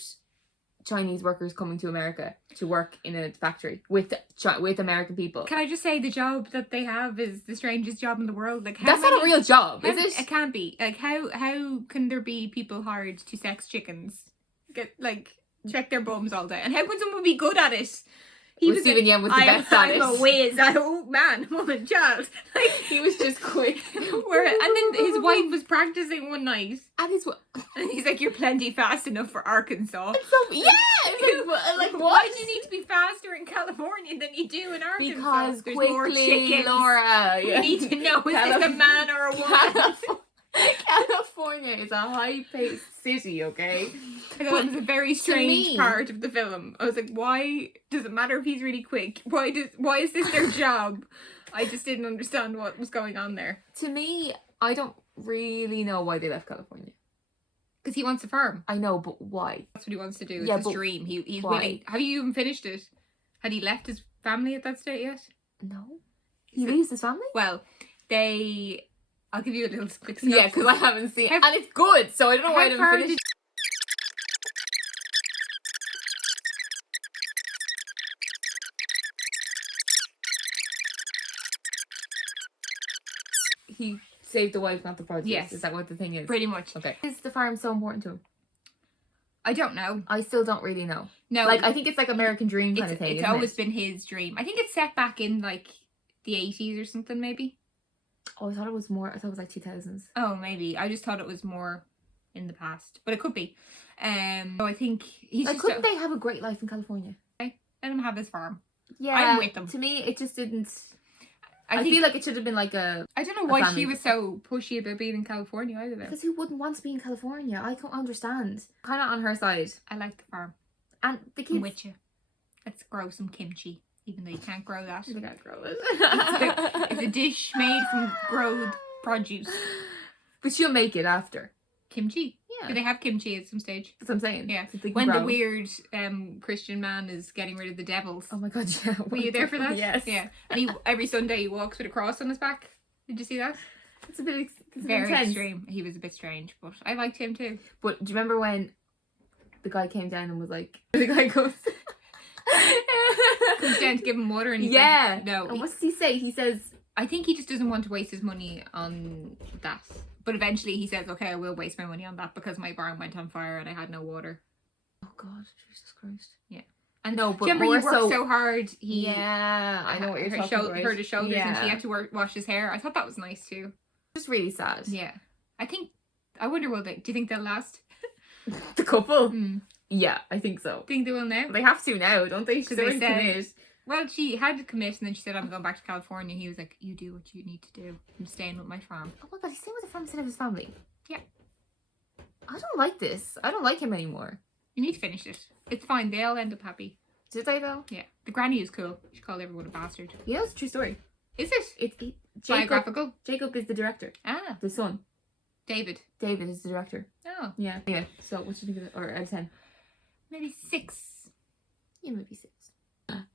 Chinese workers coming to America to work in a factory with American people. Can I just say the job that they have is the strangest job in the world? Like that's not a real job, is it? It can't be. Like how can there be people hired to sex chickens? Check their bums all day, and how can someone be good at it? Stephen Yen was the best at it. I'm a whiz. Oh man, woman, child. Like he was just quick. And then his wife was practicing one night, and he's like, "You're plenty fast enough for Arkansas." Like what? Why do you need to be faster in California than you do in Arkansas? Because there's quickly, more chickens. Laura. You need to know is this a man or a woman? California is a high-paced city, okay? I thought it was a very strange me- part of the film. I was like, why does it matter if he's really quick? Why is this their job? I just didn't understand what was going on there. To me, I don't really know why they left California. Because he wants a farm. I know, but why? That's what he wants to do. It's Yeah, his but dream. He's why? willing. Have you even finished it? Had he left his family at that state yet? No. He leaves his family? Well, I'll give you a little quick Yeah, synopsis. because I haven't seen it. And it's good, so I don't know why I How didn't far finish. did He saved the wife, not the produce. Yes. Is that what the thing is? Pretty much. Okay. Is the farm so important to him? I don't know. I still don't really know. No. Like, I think it's like American Dream kind it's, of thing, it's isn't always it? been his dream. I think it's set back in like the 80s or something, maybe. Oh, I thought it was more. I thought it was like 2000s. Oh, maybe. I just thought it was more in the past, but it could be. So I think he's Like, just couldn't they have a great life in California? let him have his farm. Yeah. I'm with them. To me, it just didn't. I feel like it should have been like a. I don't know why family. she was so pushy about being in California either. Though. Because who wouldn't want to be in California? I can't understand. Kind of on her side. I like the farm. And the I'm kids. with you. Let's grow some kimchi, even though you can't grow that. They can't grow it. It's a dish made from growed produce. But she'll make it after. Kimchi. Yeah. Do they have kimchi at some stage? That's what I'm saying. Yeah. So they can When the grow. weird Christian man is getting rid of the devils. Oh my god, yeah. Were you there for that? Yes. Yeah. And every Sunday he walks with a cross on his back. Did you see that? It's a bit, it's a bit Very intense. extreme. He was a bit strange, but I liked him too. But do you remember when the guy came down and was like, the guy goes, Comes down to give him water and he's yeah. like, no. And what does he say? He says, I think he just doesn't want to waste his money on that. But eventually he says, okay, I will waste my money on that because my barn went on fire and I had no water. oh god, Jesus Christ. Yeah. I know, but Do you remember more he worked so, so hard? He yeah, I know what you're talking about. hurt his shoulders and Yeah. he had to wash his hair. I thought that was nice too. Just really sad. Yeah. I wonder do you think they'll last? The couple? Mm. Yeah, I think so. Think they will now? They have to now, don't they? Because They're they in said- commit. Well, she had to commit and then she said, I'm going back to California. He was like, you do what you need to do. I'm staying with my farm. Oh my god, he's staying with the farm instead of his family. Yeah. I don't like this. I don't like him anymore. You need to finish it. It's fine. They all end up happy. Did they though? Yeah. The granny is cool. She called everyone a bastard. You know, it's a true story. Is it? Jacob, Biographical? Jacob is the director. Ah, The son. David. David is the director. Oh, Yeah. Yeah. So what do you think of it? Or out of 10? maybe 6. Yeah, maybe 6.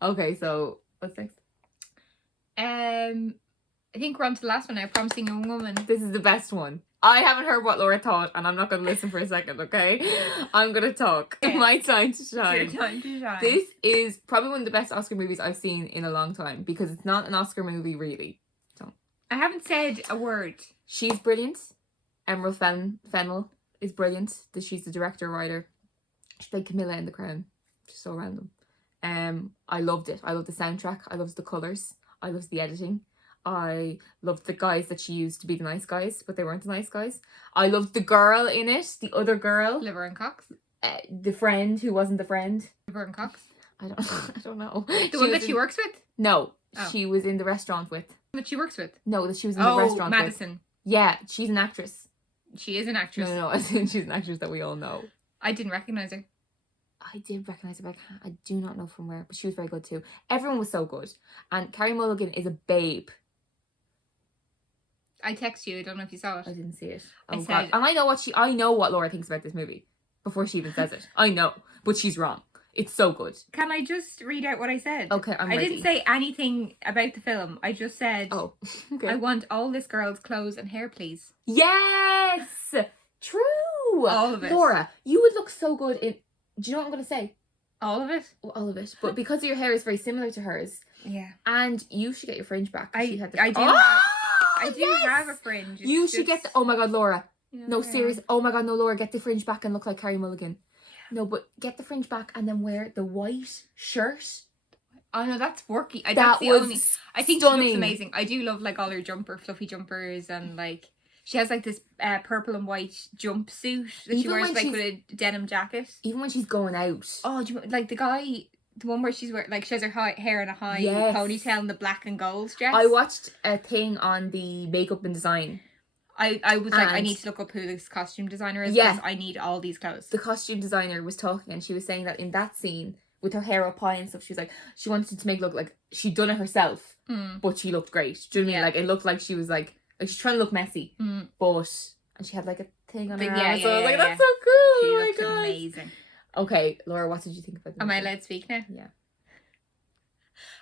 Okay, so what's next? I think we're on to the last one now. Promising Young Woman. This is the best one. I haven't heard what Laura thought, and I'm not going to listen for a second, okay? I'm going to talk. Yeah. My time to It's your shine. time to shine. This is probably one of the best Oscar movies I've seen in a long time, because it's not an Oscar movie, really. I haven't said a word. She's brilliant. Emerald Fennell is brilliant. She's the director, writer. She played Camilla in The Crown. Just so random. I loved it. I loved the soundtrack. I loved the colours. I loved the editing. I loved the guys that she used to be the nice guys, but they weren't the nice guys. I loved the girl in it, the other girl, Liver and Cox. the friend who wasn't the friend. Liver and Cox. I don't know. The one that she works with? No, Oh. she was in the restaurant with. That she works with? No, that she was in the Oh, restaurant with. Madison. Yeah, she's an actress. She is an actress. No, I think she's an actress that we all know. I didn't recognize her. I did recognise her, but I do not know from where. But she was very good too. Everyone was so good. And Carey Mulligan is a babe. I text you. I don't know if you saw it. I didn't see it. I Oh said- god. And I know what Laura thinks about this movie before she even says it. I know. But she's wrong. It's so good. Can I just read out what I said? Okay, I'm I ready. didn't say anything about the film. I just said, Oh, okay. I want all this girl's clothes and hair, please. Yes! True! All of it. Laura, you would look so good in... Do you know what I'm going to say? All of it? Well, all of it. But because your hair is very similar to hers, Yeah. and you should get your fringe back. 'cause she had the... I do. Oh, I do yes! have a fringe. It's You should get the... just- Oh my god, Laura. Yeah, No, yeah. serious. Oh my god, no, Laura, get the fringe back and look like Carey Mulligan. No, but get the fringe back and then wear the white shirt. Oh no, that's worky. That That's the was only. I think she stunning. looks amazing. I do love like all her fluffy jumpers, and like she has like this purple and white jumpsuit that she Even wears when like she's- with a denim jacket. Even when she's going out. Oh, do you, like the guy, the one where she's wearing like she has her hair in a high Yes. ponytail and the black and gold dress. I watched a thing on the makeup and design. I was like, I And- need to look up who this costume designer is, Yeah. because I need all these clothes. The costume designer was talking, and she was saying that in that scene with her hair up high and stuff, she was like, she wanted to make it look like she'd done it herself, but she looked great. Do you know what I mean? Like, it looked like she was like she's trying to look messy, but and she had like a thing on her arm. So I was like, that's so cool. She Oh my looked God. amazing. Okay, Laura, what did you think about the Am I movie? allowed to speak now? Yeah.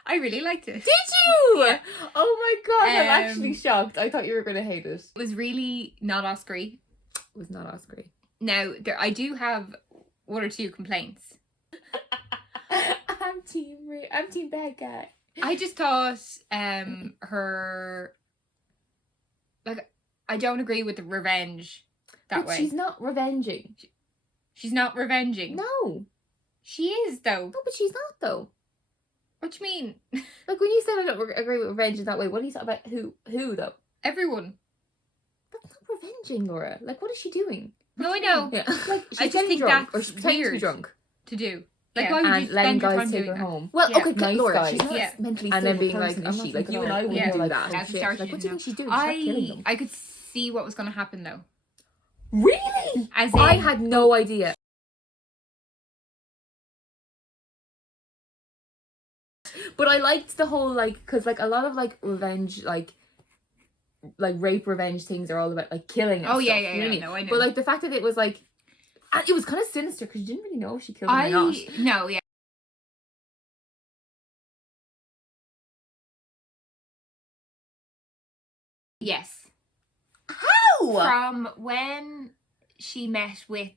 I really liked it. Did you? Yeah. Oh my God, I'm Um, actually shocked. I thought you were gonna hate it. It was really not Oscar-y. It was not Oscar. Now, I do have one or two complaints. I'm team bad guy. I just thought her, like, I don't agree with the revenge that But way. she's not revenging. She's not revenging. No. She is, though. No, but she's not though. What do you mean? Like, when you said I don't agree with revenge in that way, what are you talking about? Who though? Everyone. That's not revenging, Laura. Like, what is she doing? No, I know. Yeah. Like, she's I just getting think drunk, or that's she's pretending to be weird. drunk. To do. Like, Yeah. why would And you letting spend your guys time take doing her that? home. Well, Yeah, okay, nice Laura, guys. she's not Yeah. mentally And then being stable like, person. is I'm she? not Like, thinking you and about I that. wouldn't Yeah. do that. That's Shit. starting Like, what do you to think she's doing? know. She's not killing them. I could see what was going to happen, though. Really? As in, I had no idea. But I liked the whole, like, because, like, a lot of, like, revenge, like rape revenge things are all about, like, killing and Oh, stuff, yeah, you know what I mean? no, I know. But, like, the fact that it was, like, and it was kind of sinister because you didn't really know if she killed him or not. No, yeah. Yes. How? From when she met with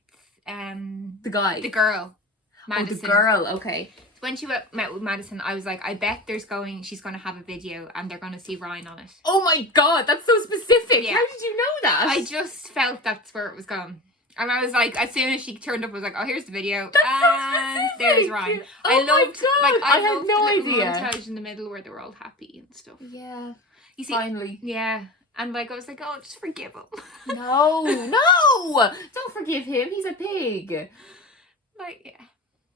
The guy. the girl, Oh, Madison. the girl, okay. When she met with Madison, I was like, I bet she's going to have a video and they're going to see Ryan on it. Oh my God, that's so specific. Yeah. How did you know that? I just felt that's where it was going. And I was like, as soon as she turned up, I was like, oh, here's the video. That's so and specific. there's Ryan. Oh I my loved, God, like, I had loved no the little idea. montage in the middle where they were all happy and stuff. Yeah, You see, finally. yeah. And like, I was like, oh, just forgive him. No, don't forgive him. He's a pig. Like, yeah.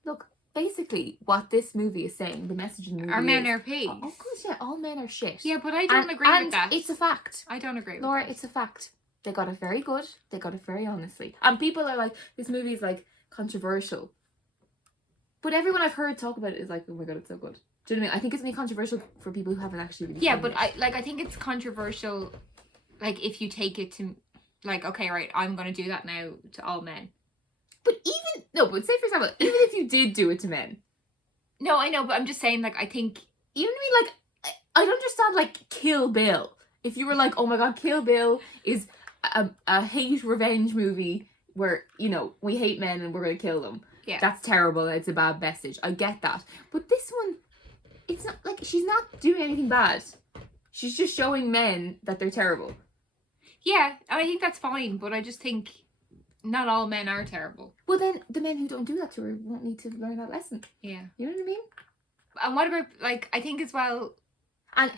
Look, basically, what this movie is saying, the message in the movie Our men is, are pigs. of course, yeah, all men are shit. Yeah, but I don't agree and with that. It's a fact. I don't agree with Laura, that. it's a fact. They got it very good. They got it very honestly. And people are like, this movie is like controversial. But everyone I've heard talk about it is like, oh my God, it's so good. Do you know what I mean? I think it's only controversial for people who haven't actually really Yeah, seen but it. I think it's controversial, like, if you take it to, like, okay, right, I'm going to do that now to all men. But but say for example, even if you did do it to men, No, I know, but I'm just saying, like, I think, you know what I mean? Like, I'd understand, like, Kill Bill. If you were like, oh my God, Kill Bill is a hate revenge movie where, you know, we hate men and we're going to kill them. yeah. That's terrible and it's a bad message. I get that. But this one, it's not, like, she's not doing anything bad. She's just showing men that they're terrible. Yeah, and I think that's fine, but I just think not all men are terrible. Well, then the men who don't do that to her won't need to learn that lesson. Yeah. You know what I mean? And what about, like, I think as well, And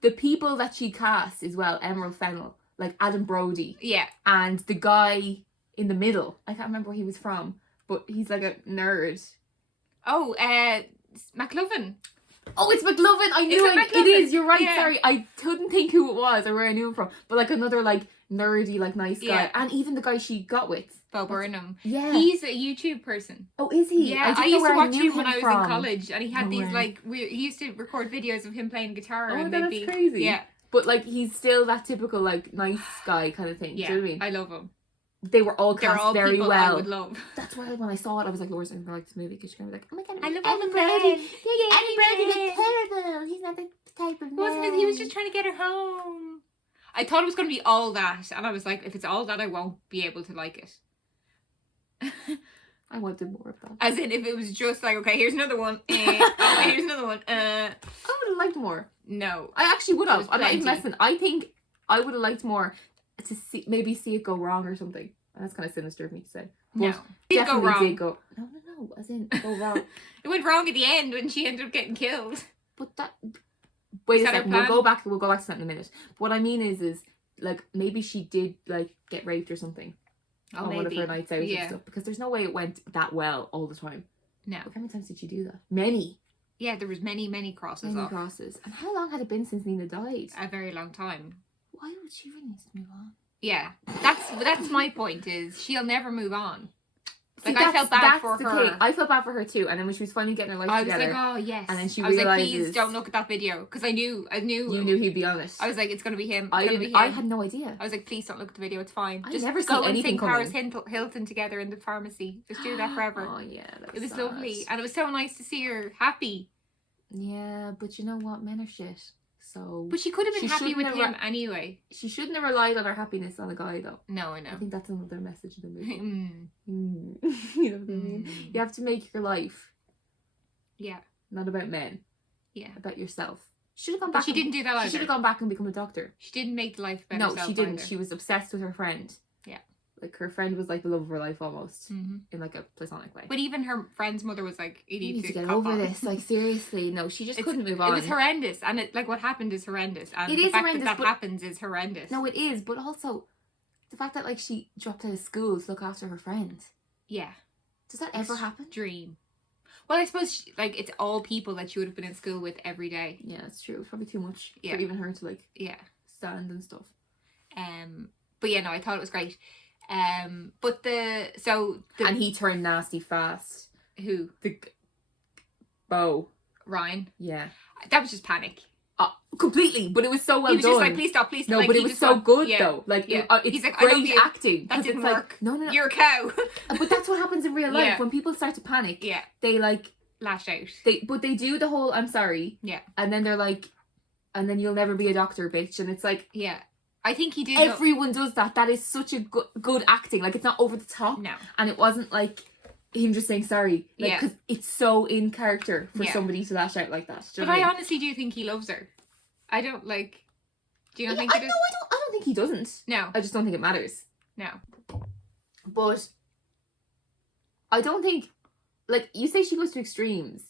the people that she casts as well, Emerald Fennell, like Adam Brody, yeah. and the guy in the middle, I can't remember where he was from, but he's like a nerd. Oh, McLovin. Oh, it's McLovin! I knew Is it it. It McLovin? is, you're right, Yeah. sorry. I couldn't think who it was or where I knew him from. But like another like nerdy, like nice guy. Yeah. And even the guy she got with. Bo Burnham. Yeah. He's a YouTube person. Oh, is he? Yeah, didn't I know used where to watch knew him when I was from. in college, and he had No these way. like he used to record videos of him playing guitar, Oh my and God, they'd that's be crazy. yeah, But like he's still that typical like nice guy kind of thing. yeah. Do you know what I mean? I love him. They were all They're cast all very people well. I would love. That's why when I saw it, I was like, Laura's gonna like this movie because she's gonna be like, oh my God, I love Adam Adam Brody. Brody. Adam Brody Yeah. was terrible. He's not the type of Wasn't it? man. He was just trying to get her home. I thought it was going to be all that, and I was like, if it's all that, I won't be able to like it. I wanted more of that. As in, if it was just like, okay, here's another one. Okay, here's another one. I would have liked more. No. I actually would There was have. I'm not even plenty. messing. I think I would have liked more to see it go wrong or something. And that's kind of sinister of me to say. No. But Did go definitely wrong. did go. No. As in go wrong. It went wrong at the end when she ended up getting killed. But that. Wait Is a that her second. We'll plan? go back. We'll go back to that in a minute. But what I mean is like maybe she did like get raped or something Oh, on one of maybe. her nights out Yeah. and stuff. Because there's no way it went that well all the time. No. Like, how many times did she do that? Many. Yeah, there was many crosses Many off. crosses. And how long had it been since Nina died? A very long time. Why would she really need to move on? Yeah, that's my point. Is she'll never move on. See, Like I felt bad for the her. thing. I felt bad for her too. And then when she was finally getting her life I was together, like, oh yes. and then she I was realizes, like, please don't look at that video, because I knew. you knew he'd be on it. I was like, it's gonna be him. I had no idea. I was like, please don't look at the video. It's fine. I Just never go see and anything sing coming. Paris Hilton together in the pharmacy. Just do that forever. Oh yeah, that It was sad. lovely, and it was so nice to see her happy. Yeah, but you know what? Men are shit. So. But she could have been She happy with shouldn't have him anyway. She shouldn't have relied on her happiness on a guy, though. No, I know. I think that's another message of the movie. Mm. You know what I mean? You have to make your life. Yeah. Not about men. Yeah. About yourself. Should have gone But back. she didn't do that either. She should have gone back and become a doctor. She didn't make the life better. No, she didn't. Either. She was obsessed with her friend. Yeah. Like her friend was like the love of her life almost, Mm-hmm. in like a platonic way. But even her friend's mother was like, "You need to get cop over on." this. Like seriously, no, she just couldn't move on. It was horrendous, and it like what happened is horrendous, and It the is fact horrendous, that but- happens is horrendous. No, it is, but also the fact that like she dropped out of school to look after her friend. Yeah. Does that ever happen? Dream. Well, I suppose like it's all people that she would have been in school with every day. Yeah, it's true. It's probably too much Yeah. for even her to like Yeah. stand and stuff. But yeah, no, I thought it was great. But And he turned nasty fast. who The Bo. Ryan? Yeah. That was just panic. Completely, but it was so well He was done. just like, please stop, please stop. No, Like, but he it was just so went- good yeah, though. Like yeah. it's He's like, I love great you. acting. That 'cause didn't it's work. Like, no. You're a cow. But that's what happens in real life Yeah. when people start to panic. Yeah. They like Lash out. they do the whole I'm sorry. Yeah. And then they're like, and then you'll never be a doctor, bitch. And it's like Yeah. I think he did. everyone does that. That is such a good acting. Like it's not over the top. No. And it wasn't like him just saying sorry. Like, Yeah. because it's so in character for Yeah. somebody to lash out like that. Do you But know what I mean? honestly do think he loves her. I don't like. Do you not Yeah, think he does? I don't think he doesn't. No. I just don't think it matters. No. But I don't think, like, you say she goes to extremes,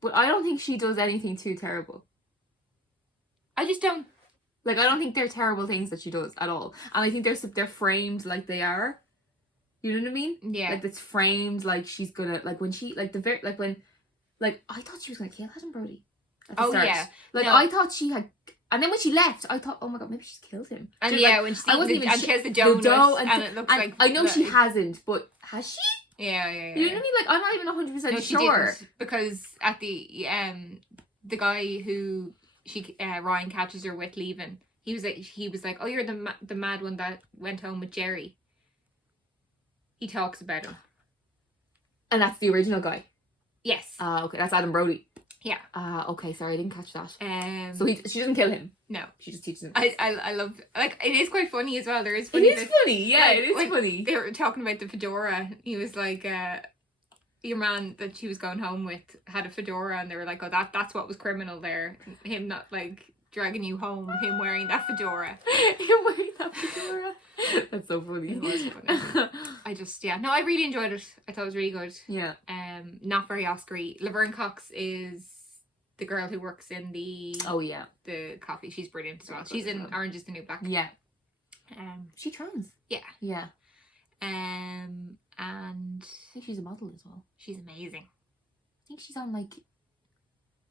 but I don't think she does anything too terrible. I just don't. Like, I don't think they're terrible things that she does at all. And I think they're framed like they are. You know what I mean? Yeah. Like, it's framed like she's gonna, like, when she, like, I thought she was gonna kill Adam Brody at the Oh, start. yeah. Like, No. I thought she had, and then when she left, I thought, oh my god, maybe she's killed him. And Just, yeah, like, when she's I wasn't eating even and she has the donut, and it looks and like. I know she that- hasn't, but has she? Yeah, yeah, yeah. You know what I mean? Like, I'm not even 100% No, she sure. didn't, because at the guy who Ryan catches her with leaving, he was like, oh, you're the mad one that went home with Jerry. He talks about him. And that's the original guy. Yes. Okay, that's Adam Brody. Yeah. Okay, sorry, I didn't catch that. So She doesn't kill him. no. She just teaches him. I love, like, it is quite funny as well. There is It funny. is funny, yeah, like, it is when funny. They were talking about the fedora. He was like, your man that she was going home with had a fedora, and they were like, oh, that's what was criminal there. Him not like dragging you home, him wearing that fedora. Him wearing that fedora. That's so funny. It was funny. I really enjoyed it. I thought it was really good. Yeah. Not very Oscar-y. Laverne Cox is the girl who works in the Oh yeah. the coffee. She's brilliant as well. Oh, She's good in as well. Orange is the New Black. Yeah. She trans. Yeah. Yeah. And I think she's a model as well. she's amazing. I think she's on like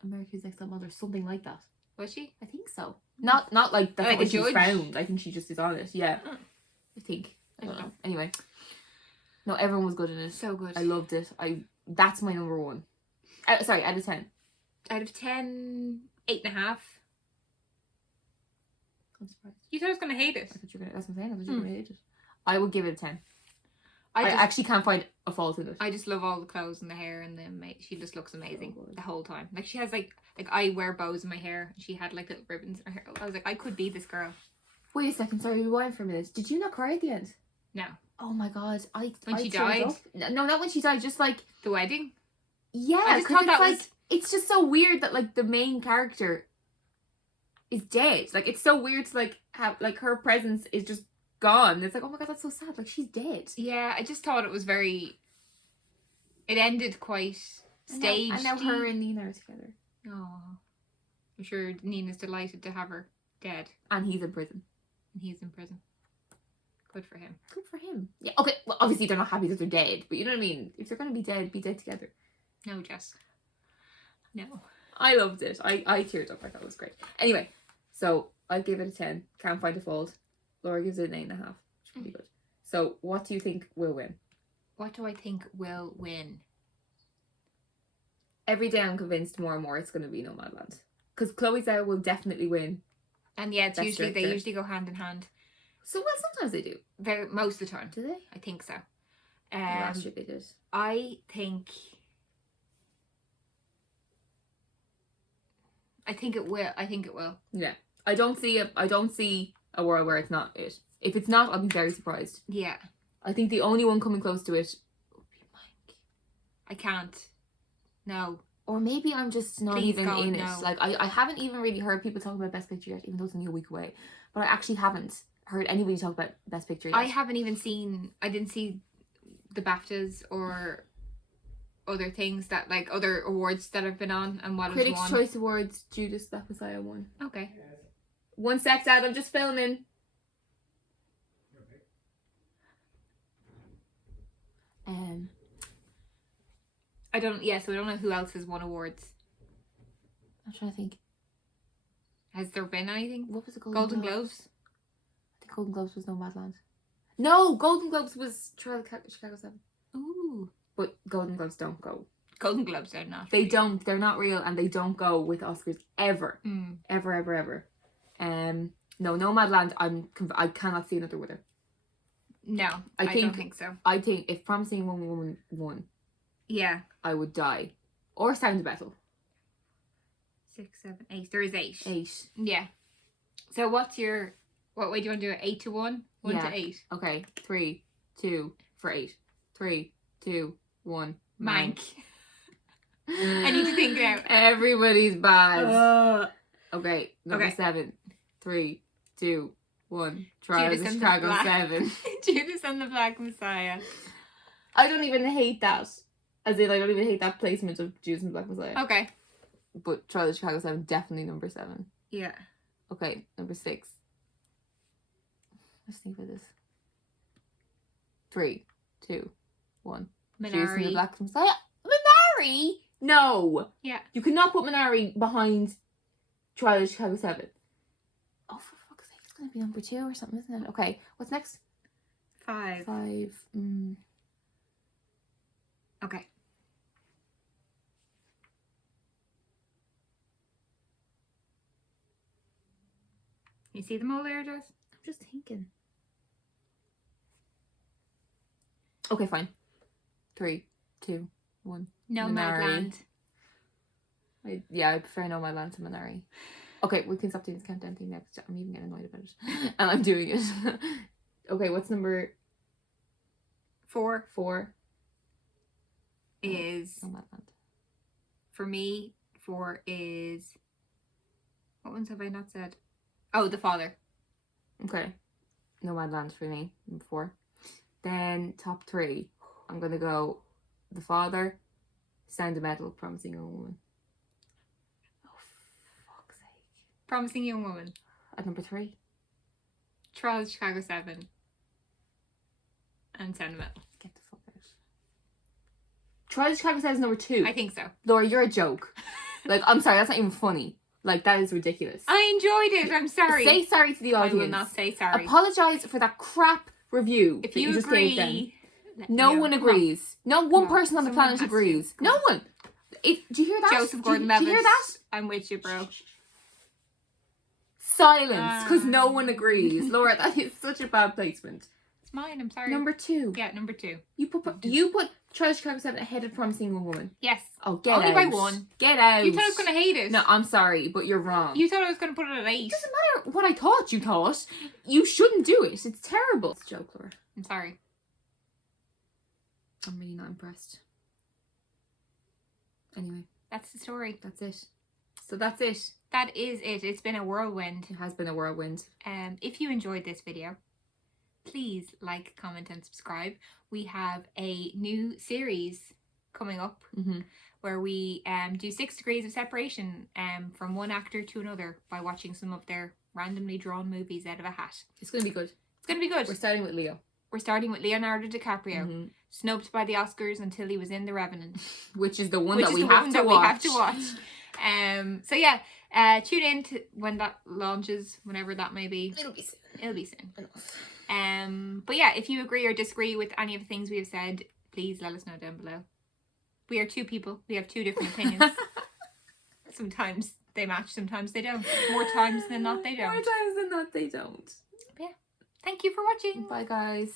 America's Next Top Model or something like that. Was she? I think so. Not like that's Like what a she's judge? found. I think she just is on it. Yeah. Oh. I think. I don't Okay. know. Anyway. No, everyone was good in it. So good. I loved it. That's my number one. Sorry, out of 10. Out of 10, 8.5. I'm surprised. You thought I was gonna hate it. I thought you were gonna. That's what I'm saying. I thought you were gonna hate it. I would give it a 10. I just, actually can't find a fault in it. I just love all the clothes and the hair and she just looks amazing So good. the whole time. Like she has like I wear bows in my hair. She had like little ribbons in her hair. I was like, I could be this girl. Wait a second. Sorry, rewind for a minute. Did you not cry at the end? No. Oh my god! When I she teared died? up. No, not when she died. Just like The wedding? yeah. I just 'cause thought it's that like was- it's just so weird that like the main character is dead. Like it's so weird to like have like her presence is just gone. It's like, oh my god, that's so sad. Like she's dead. Yeah, I just thought it was very. It ended quite staged. And now her and Nina are together. Oh, I'm sure Nina's delighted to have her dead, And he's in prison. and he's in prison. Good for him. Good for him. Yeah. Okay. Well, obviously they're not happy that they're dead, but you know what I mean. If they're gonna be dead together. No, Jess. No. I loved it. I teared up. I thought it was great. Anyway, so I give it a 10. Can't find a fault. Laura gives it an 8.5, which is pretty good. So, what do you think will win? What do I think will win? Every day I'm convinced more and more it's going to be Nomadland. Because Chloe Zhao will definitely win. And yeah, it's Best usually they director. usually go hand in hand. So, well, sometimes they do. Most of the time. Do they? I think so. Last year they did. I think it will. I think it will. Yeah. I don't see a world where it's not it. If it's not, I'll be very surprised. Yeah. I think the only one coming close to it would be Mike. I can't. No. Or maybe I'm just not Please even God, in no. it. Like, I haven't even really heard people talk about Best Picture yet, even though it's only a week away. But I actually haven't heard anybody talk about Best Picture yet. I haven't even seen. I didn't see the BAFTAs or other things that like other awards that have been on and what Critics' has won. Choice Awards, Judas Black Messiah won. Okay. 1 sec, Dad, I'm just filming. I don't. Yeah, so I don't know who else has won awards. I'm trying to think. Has there been anything? What was the Golden Globes? I think Golden Globes was Nomadland. No, Golden Globes was Trial of Chicago 7. Ooh. But Golden Globes don't go. Golden Globes are not. They don't. They're not real, and they don't go with Oscars ever, Mm. ever, ever, ever. No, Nomadland. I cannot see another winner. No, I don't think so. I think if Promising Young Woman won, Yeah. I would die. Or Sound of Metal. 6, 7, 8. There is 8. 8. Yeah. So what way do you want to do it? 8 to 1? 1 Yeah. to 8. Okay. 3, 2 for 8. 3, 2, 1. Mank. I need to think now. Everybody's bad. Okay. Number Okay. 7. 3, 2, 1. Trial of Judas and the Chicago Black. 7. Judas and the Black Messiah. I don't even hate that. As in, I don't even hate that placement of Judas and the Black Messiah. Okay. But Trial of Chicago 7, definitely number 7. Yeah. Okay, number 6. Let's think about this. 3, 2, 1. Judas and the Minari. Black Messiah. Minari? No! Yeah. You cannot put Minari behind Trial of Chicago 7. Oh, for fuck's sake, it's going to be number 2 or something, isn't it? Okay, what's next? 5. 5. Okay. You see them all there, Jess? I'm just thinking. Okay, fine. 3, 2, 1. Nomadland. I prefer Nomadland to Minari. Okay, we can stop doing this countdown thing next. I'm even getting annoyed about it. And I'm doing it. Okay, what's number 4 4? is, Nomadland. for me, 4 is, what ones have I not said? Oh, The Father. Okay. Nomadland for me, number 4. Then top 3. I'm gonna go The Father, Sound of Metal, Promising Young Woman. Oh, fuck's sake. Promising Young Woman. At number 3. Trial of Chicago 7. And Sound of Metal. Get the fuck out. Trial of Chicago 7 is number 2. I think so. Laura, you're a joke. Like, I'm sorry, that's not even funny. Like, that is ridiculous. I enjoyed it. I'm sorry. Say sorry to the I audience. will not say sorry. Apologise for that crap review If that you just gave them. agree, let No me know. one Come on. agrees. No one No, person on the someone planet has to. agrees. Come No on. one. Do you hear that? Joseph Do you Gordon-Levitt. hear that? I'm with you, bro. Silence, because no one agrees. Laura, that is such a bad placement. It's mine. I'm sorry. Number 2. Yeah, number 2. You put Trial of Chicago 7 ahead of Promising Young Woman. Yes. Oh, get Only out. by 1. Get out. You thought I was going to hate it. No, I'm sorry, but you're wrong. You thought I was going to put it at 8. It doesn't matter what I thought you thought. You shouldn't do it. It's terrible. It's a joke, Laura. I'm sorry. I'm really not impressed. Anyway, That's the story. that's it. So that's it. That is it. It's been a whirlwind. It has been a whirlwind. If you enjoyed this video, please like, comment and subscribe. We have a new series coming up where we do 6 degrees of separation from one actor to another by watching some of their randomly drawn movies out of a hat. It's going to be good. It's going to be good. We're starting with Leo. We're starting with Leonardo DiCaprio, snubbed by the Oscars until he was in The Revenant. Which is the one Which that is we the have one to that watch. we have to watch. So yeah, Tune in to when that launches, whenever that may be. It'll be soon. It'll be soon. Enough. But yeah, if you agree or disagree with any of the things we have said, please let us know down below. We are two people. We have two different opinions. Sometimes they match, sometimes they don't. More times than not, they don't. More times than not, they don't. But yeah. Thank you for watching. Bye, guys.